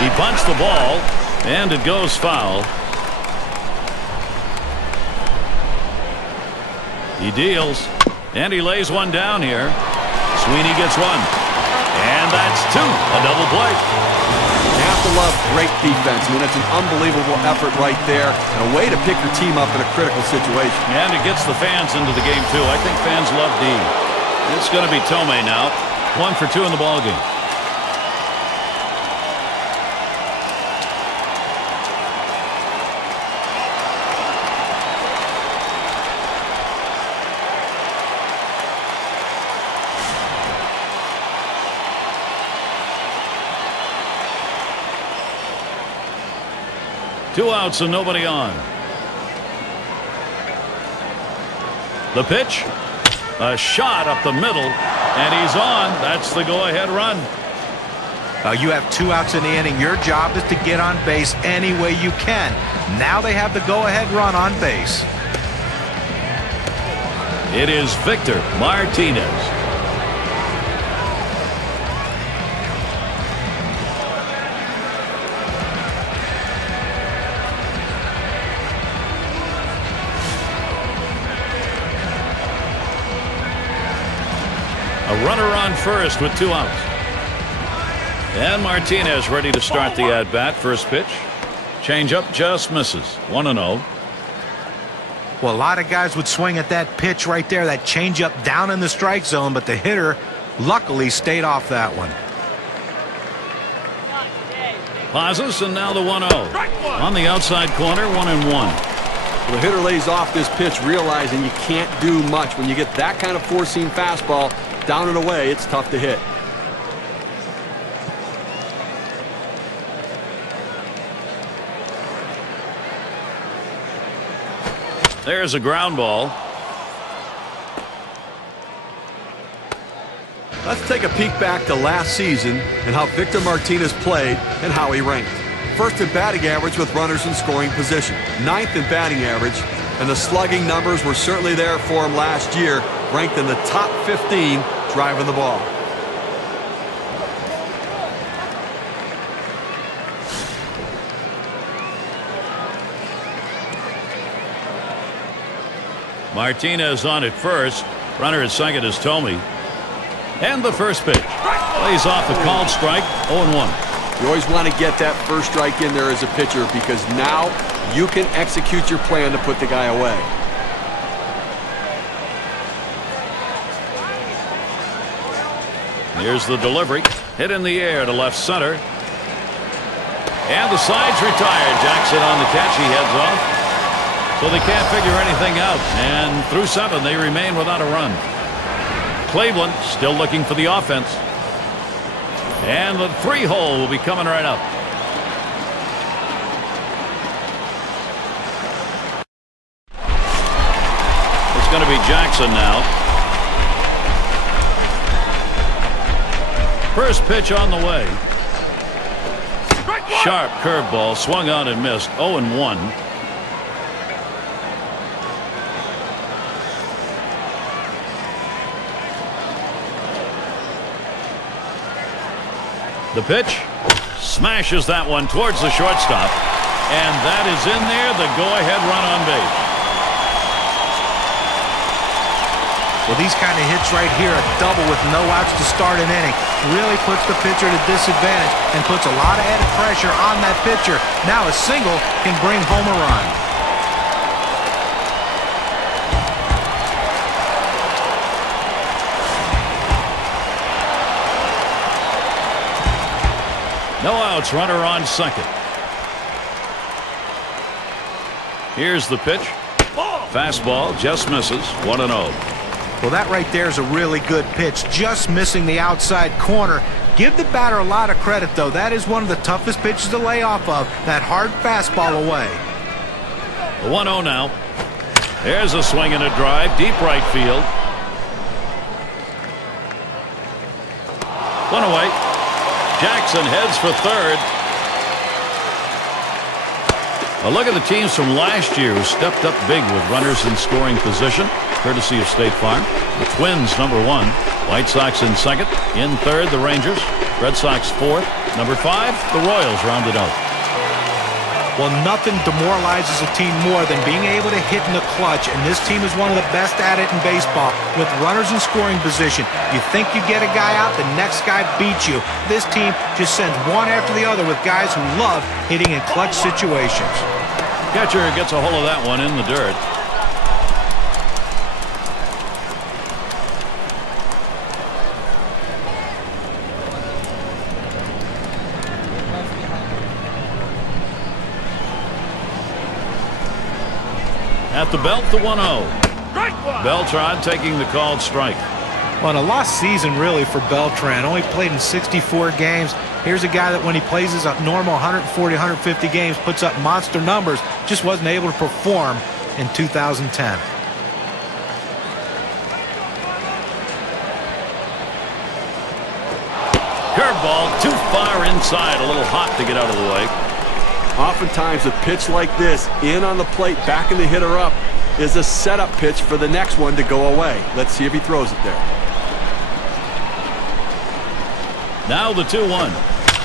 He punched the ball, and it goes foul. He deals, and he lays one down here. Sweeney gets one, and that's two. A double play. You have to love great defense. I mean, it's an unbelievable effort right there, and a way to pick your team up in a critical situation. And it gets the fans into the game, too. I think fans love D. It's going to be Tomei now. 1 for 2 in the ball game. Two outs and nobody on. The pitch. A shot up the middle, and he's on. That's the go-ahead run. You have 2 outs in the inning. Your job is to get on base any way you can. Now they have the go-ahead run on base. It is Victor Martinez. A runner on first with 2 outs. And Martinez ready to start the at-bat. First pitch. Change-up just misses. 1-0. Well, a lot of guys would swing at that pitch right there, that change-up down in the strike zone, but the hitter luckily stayed off that one. Pauses, and now the 1-0. On the outside corner, 1-1. The hitter lays off this pitch, realizing you can't do much. When you get that kind of four-seam fastball down and away, it's tough to hit. There's a ground ball. Let's take a peek back to last season and how Victor Martinez played and how he ranked. First in batting average with runners in scoring position. 9th in batting average, and the slugging numbers were certainly there for him last year. Ranked in the top 15 driving the ball. Martinez on at first. Runner at second is Tomei. And the first pitch. Plays off a called strike. 0-1. You always want to get that first strike in there as a pitcher, because now you can execute your plan to put the guy away. Here's the delivery. Hit in the air to left center. And the side's retired. Jackson on the catch. He heads off. So they can't figure anything out. And through 7, they remain without a run. Cleveland still looking for the offense. And the 3-hole will be coming right up. It's going to be Jackson now. First pitch on the way. Sharp curveball, swung on and missed. 0-1. The pitch smashes that one towards the shortstop, and that is in there. The go-ahead run on base. Well, these kind of hits right here, a double with no outs to start an inning, really puts the pitcher at a disadvantage and puts a lot of added pressure on that pitcher. Now a single can bring home a run. No outs, runner on second. Here's the pitch. Fastball just misses. 1-0. Well, that right there is a really good pitch, just missing the outside corner. Give the batter a lot of credit, though. That is one of the toughest pitches to lay off of, that hard fastball away. The 1-0 now. There's a swing and a drive, deep right field. One away. Jackson heads for third. A look at the teams from last year who stepped up big with runners in scoring position, courtesy of State Farm. The Twins, #1. White Sox in second. In third, the Rangers. Red Sox fourth. #5, the Royals rounded out. Well, nothing demoralizes a team more than being able to hit in the clutch, and this team is one of the best at it in baseball with runners in scoring position. You think you get a guy out, the next guy beats you. This team just sends one after the other with guys who love hitting in clutch situations. Catcher gets a hold of that one in the dirt. At the belt, the 1-0. Beltran taking the called strike. Well, a lost season really for Beltran. Only played in 64 games. Here's a guy that when he plays his normal 140, 150 games, puts up monster numbers. Just wasn't able to perform in 2010. Curveball too far inside. A little hot to get out of the way. Oftentimes a pitch like this, in on the plate, backing the hitter up, is a setup pitch for the next one to go away. Let's see if he throws it there. Now the 2-1.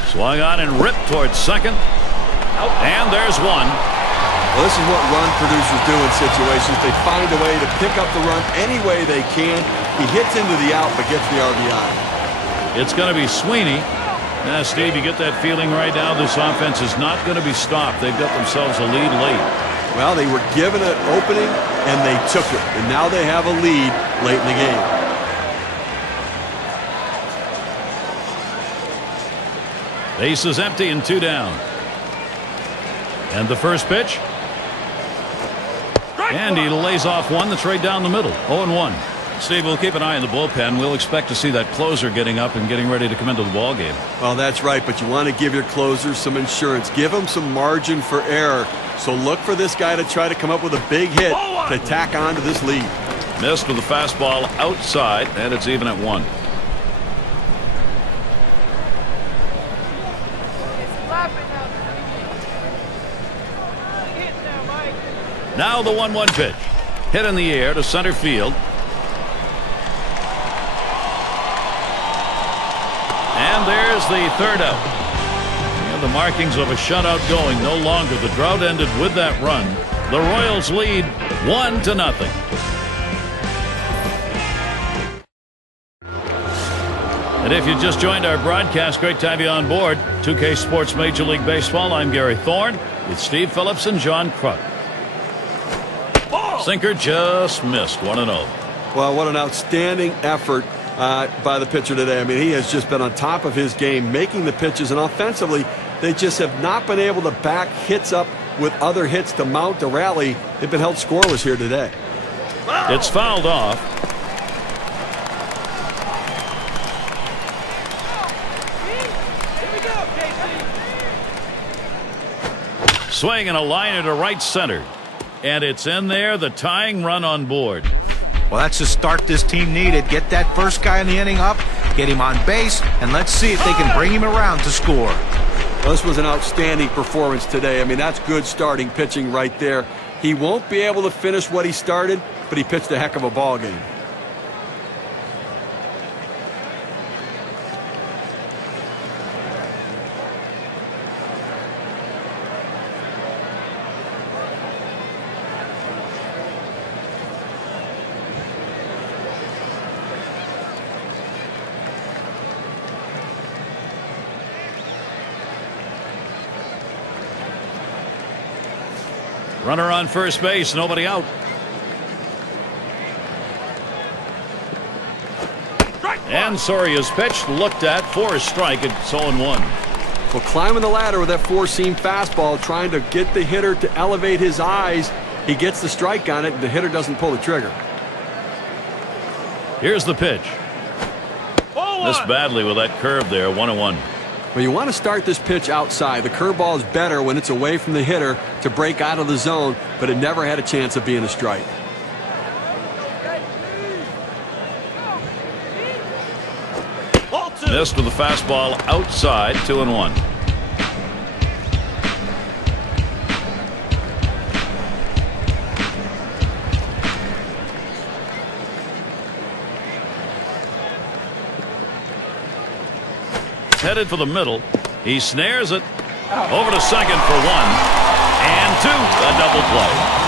Swung on and ripped towards second. And there's one. Well, this is what run producers do in situations. They find a way to pick up the run any way they can. He hits into the out but gets the RBI. It's going to be Sweeney. Now, Steve, you get that feeling right now this offense is not going to be stopped. They've got themselves a lead late. Well, they were given an opening, and they took it. And now they have a lead late in the game. Base is empty and 2 down. And the first pitch. And he lays off one that's right down the middle. 0-1. Steve, we'll keep an eye on the bullpen. We'll expect to see that closer getting up and getting ready to come into the ball game. Well, that's right, but you want to give your closers some insurance. Give them some margin for error. So look for this guy to try to come up with a big hit to tack on to this lead. Missed with the fastball outside, and it's even at 1. Now the 1-1 pitch. Hit in the air to center field. And there's the third out. And the markings of a shutout going no longer. The drought ended with that run. The Royals lead 1-0. And if you just joined our broadcast, great to have you on board. 2K Sports Major League Baseball. I'm Gary Thorne with Steve Phillips and John Kruk. Sinker just missed. 1-0. Well, what an outstanding effort by the pitcher today. I mean, he has just been on top of his game, making the pitches, and offensively, they just have not been able to back hits up with other hits to mount a rally. They've been held scoreless here today. It's fouled off. Swing and a liner to right center. And it's in there, the tying run on board. Well, that's the start this team needed. Get that first guy in the inning up, get him on base, and let's see if they can bring him around to score. Well, this was an outstanding performance today. I mean, that's good starting pitching right there. He won't be able to finish what he started, but he pitched a heck of a ball game. Runner on first base, nobody out. And Soria's pitch looked at for a strike at 0-1. Well, climbing the ladder with that four-seam fastball, trying to get the hitter to elevate his eyes. He gets the strike on it, and the hitter doesn't pull the trigger. Here's the pitch. Missed badly with that curve there, 1-1. Well, you want to start this pitch outside. The curveball is better when it's away from the hitter to break out of the zone, but it never had a chance of being a strike. Missed with the fastball outside, 2-1. Headed for the middle. He snares it. Over to second for 1 and 2. A double play.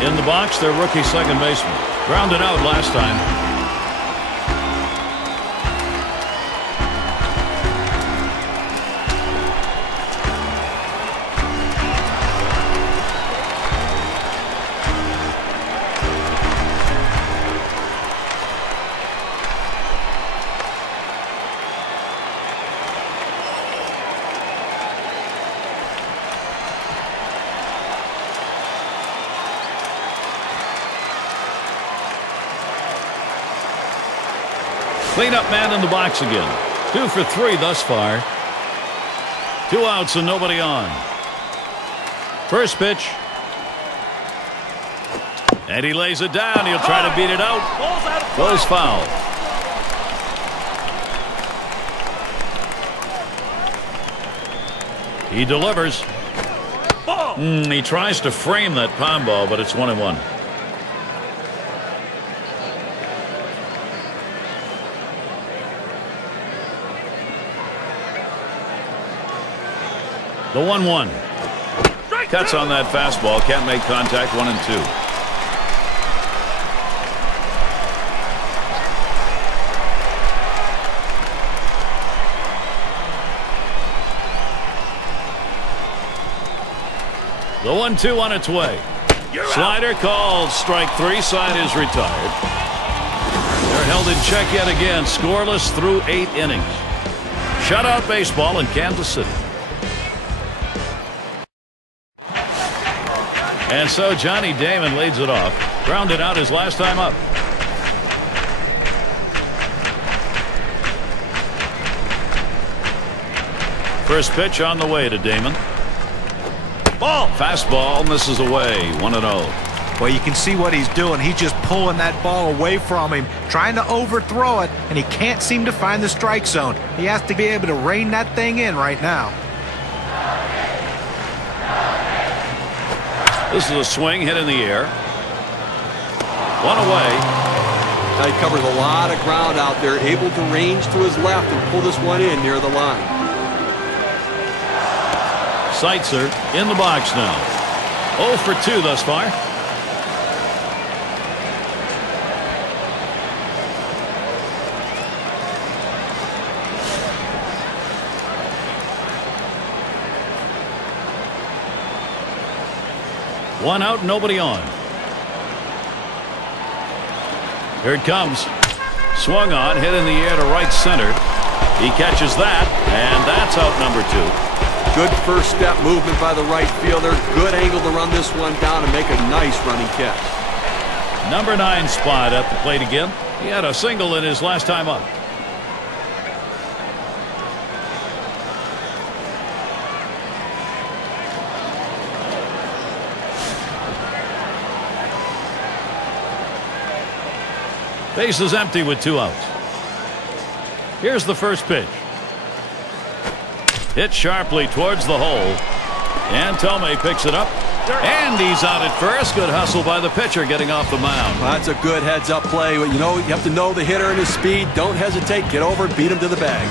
In the box, their rookie second baseman. Grounded out last time. Cleanup man in the box again. 2 for 3 thus far. 2 outs and nobody on. First pitch. And he lays it down. He'll try to beat it out. Goes foul. He delivers. He tries to frame that palm ball, but it's 1-1. The 1-1. Cuts on that fastball. Can't make contact. 1-2. The 1-2 on its way. Slider called. Strike 3. Side is retired. They're held in check yet again. Scoreless through 8 innings. Shutout baseball in Kansas City. And so Johnny Damon leads it off. Grounded out his last time up. First pitch on the way to Damon. Ball. Fastball misses away. 1-0. Well, you can see what he's doing. He's just pulling that ball away from him, trying to overthrow it, and he can't seem to find the strike zone. He has to be able to rein that thing in right now. This is a swing hit in the air. 1 away. Now he covers a lot of ground out there, able to range to his left and pull this one in near the line. Seitzer in the box now. 0 for 2 thus far. One out, nobody on. Here it comes. Swung on, hit in the air to right center. He catches that, and that's out number 2. Good first step movement by the right fielder. Good angle to run this one down and make a nice running catch. Number 9 spot at the plate again. He had a single in his last time up. Base is empty with 2 outs. Here's the first pitch. Hit sharply towards the hole. And Tomei picks it up. And he's out at first. Good hustle by the pitcher getting off the mound. Well, that's a good heads-up play. You know, you have to know the hitter and his speed. Don't hesitate. Get over and beat him to the bag.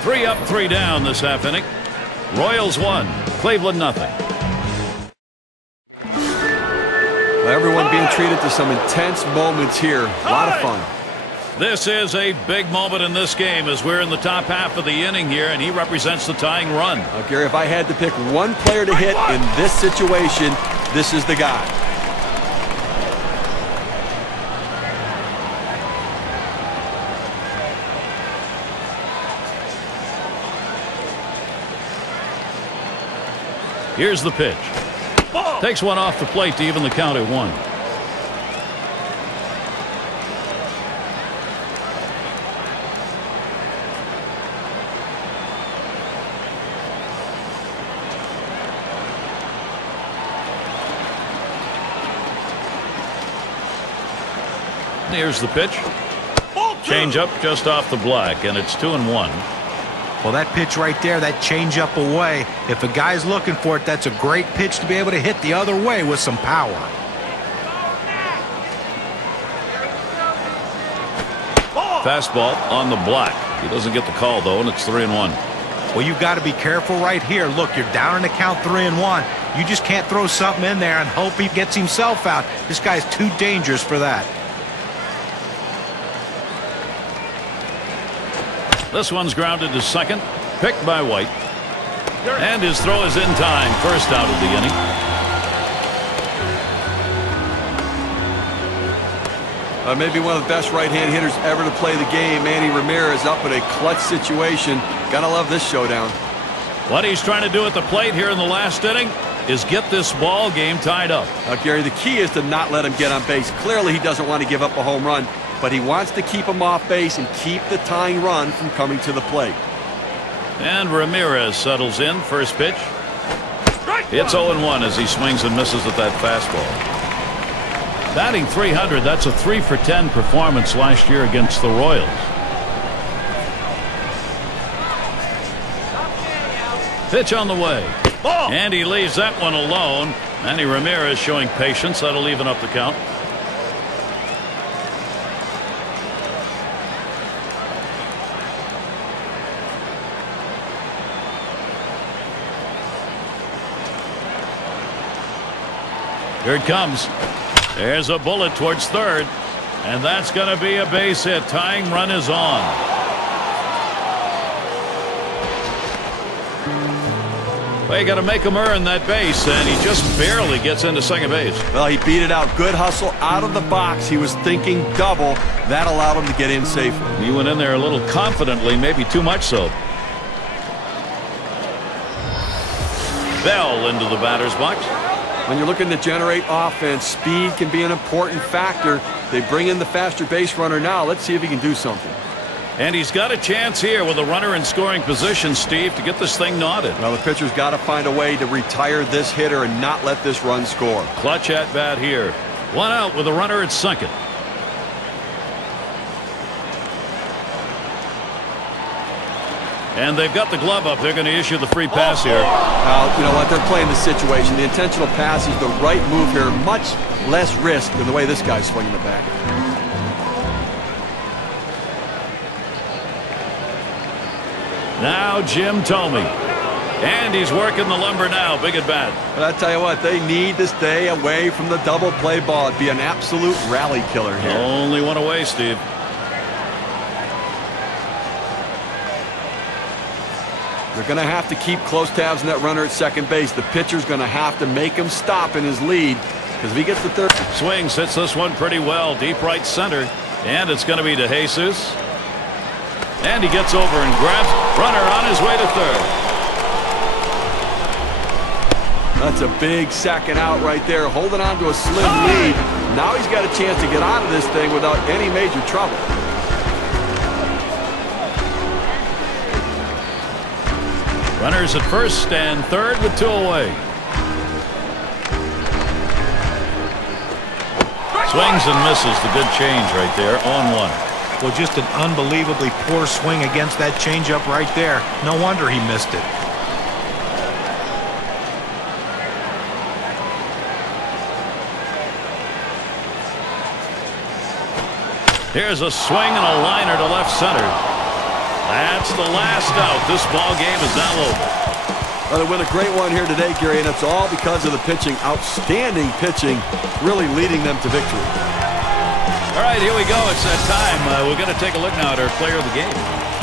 3 up, 3 down this half inning. Royals 1, Cleveland nothing. Everyone being treated to some intense moments here. A lot of fun. This is a big moment in this game as we're in the top half of the inning here, and he represents the tying run. Gary, if I had to pick one player to hit in this situation, this is the guy. Here's the pitch. Takes one off the plate to even the count at 1. Here's the pitch. Change up just off the black, and it's 2-1. Well, that pitch right there, that change up away, if a guy's looking for it, that's a great pitch to be able to hit the other way with some power. Fastball on the black. He doesn't get the call, though, and it's 3-1. Well, you've got to be careful right here. Look, you're down in the count 3-1. You just can't throw something in there and hope he gets himself out. This guy's too dangerous for that. This one's grounded to second, picked by White. And his throw is in time. First out of the inning. Maybe one of the best right-hand hitters ever to play the game. Manny Ramirez up in a clutch situation. Gotta love this showdown. What he's trying to do at the plate here in the last inning is get this ball game tied up. Gary, the key is to not let him get on base. Clearly, he doesn't want to give up a home run, but he wants to keep him off base and keep the tying run from coming to the plate. And Ramirez settles in. First pitch. It's 0-1 as he swings and misses at that fastball. Batting .300, that's a 3 for 10 performance last year against the Royals. Pitch on the way. And he leaves that one alone. Manny Ramirez showing patience. That'll even up the count. Here it comes. There's a bullet towards third. And that's going to be a base hit. Tying run is on. Well, you got to make him earn that base, and he just barely gets into second base. Well, he beat it out. Good hustle out of the box. He was thinking double. That allowed him to get in safely. He went in there a little confidently, maybe too much so. Bell into the batter's box. When you're looking to generate offense, speed can be an important factor. They bring in the faster base runner now. Let's see if he can do something. And he's got a chance here with a runner in scoring position, Steve, to get this thing knotted. Well, the pitcher's got to find a way to retire this hitter and not let this run score. Clutch at bat here. One out with a runner at second. And they've got the glove up. They're going to issue the free pass here. Well, you know what? They're playing the situation. The intentional pass is the right move here. Much less risk than the way this guy's swinging the bat. Now Jim Thome. And he's working the lumber now. Big at bat. But I tell you what, they need to stay away from the double play ball. It'd be an absolute rally killer here. Only one away, Steve. They're going to have to keep close tabs on that runner at second base. The pitcher's going to have to make him stop in his lead, because if he gets the third. Swings, hits this one pretty well. Deep right center. And it's going to be to Jesus. And he gets over and grabs. Runner on his way to third. That's a big second out right there. Holding on to a slim lead. Now he's got a chance to get out of this thing without any major trouble. Runners at first and third with two away. Swings and misses. The good change right there. 0-1. Well, just an unbelievably poor swing against that changeup right there. No wonder he missed it. Here's a swing and a liner to left center. That's the last out. This ball game is now over. Well, they win a great one here today, Gary, and it's all because of the pitching. Outstanding pitching, really leading them to victory. All right, here we go. It's that time. We're going to take a look now at our player of the game.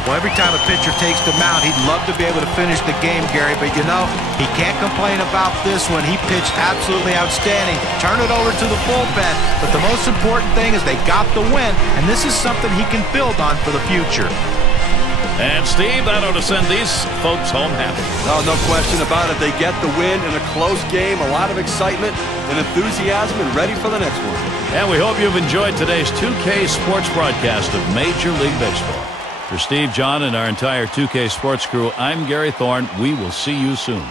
Well, every time a pitcher takes the mound, he'd love to be able to finish the game, Gary, but you know, he can't complain about this one. He pitched absolutely outstanding. Turn it over to the bullpen, but the most important thing is they got the win, and this is something he can build on for the future. And Steve, that ought to send these folks home happy. No question about it. They get the win in a close game. A lot of excitement and enthusiasm and ready for the next one. And we hope you've enjoyed today's 2K Sports broadcast of Major League Baseball. For Steve, John, and our entire 2K Sports crew, I'm Gary Thorne. We will see you soon.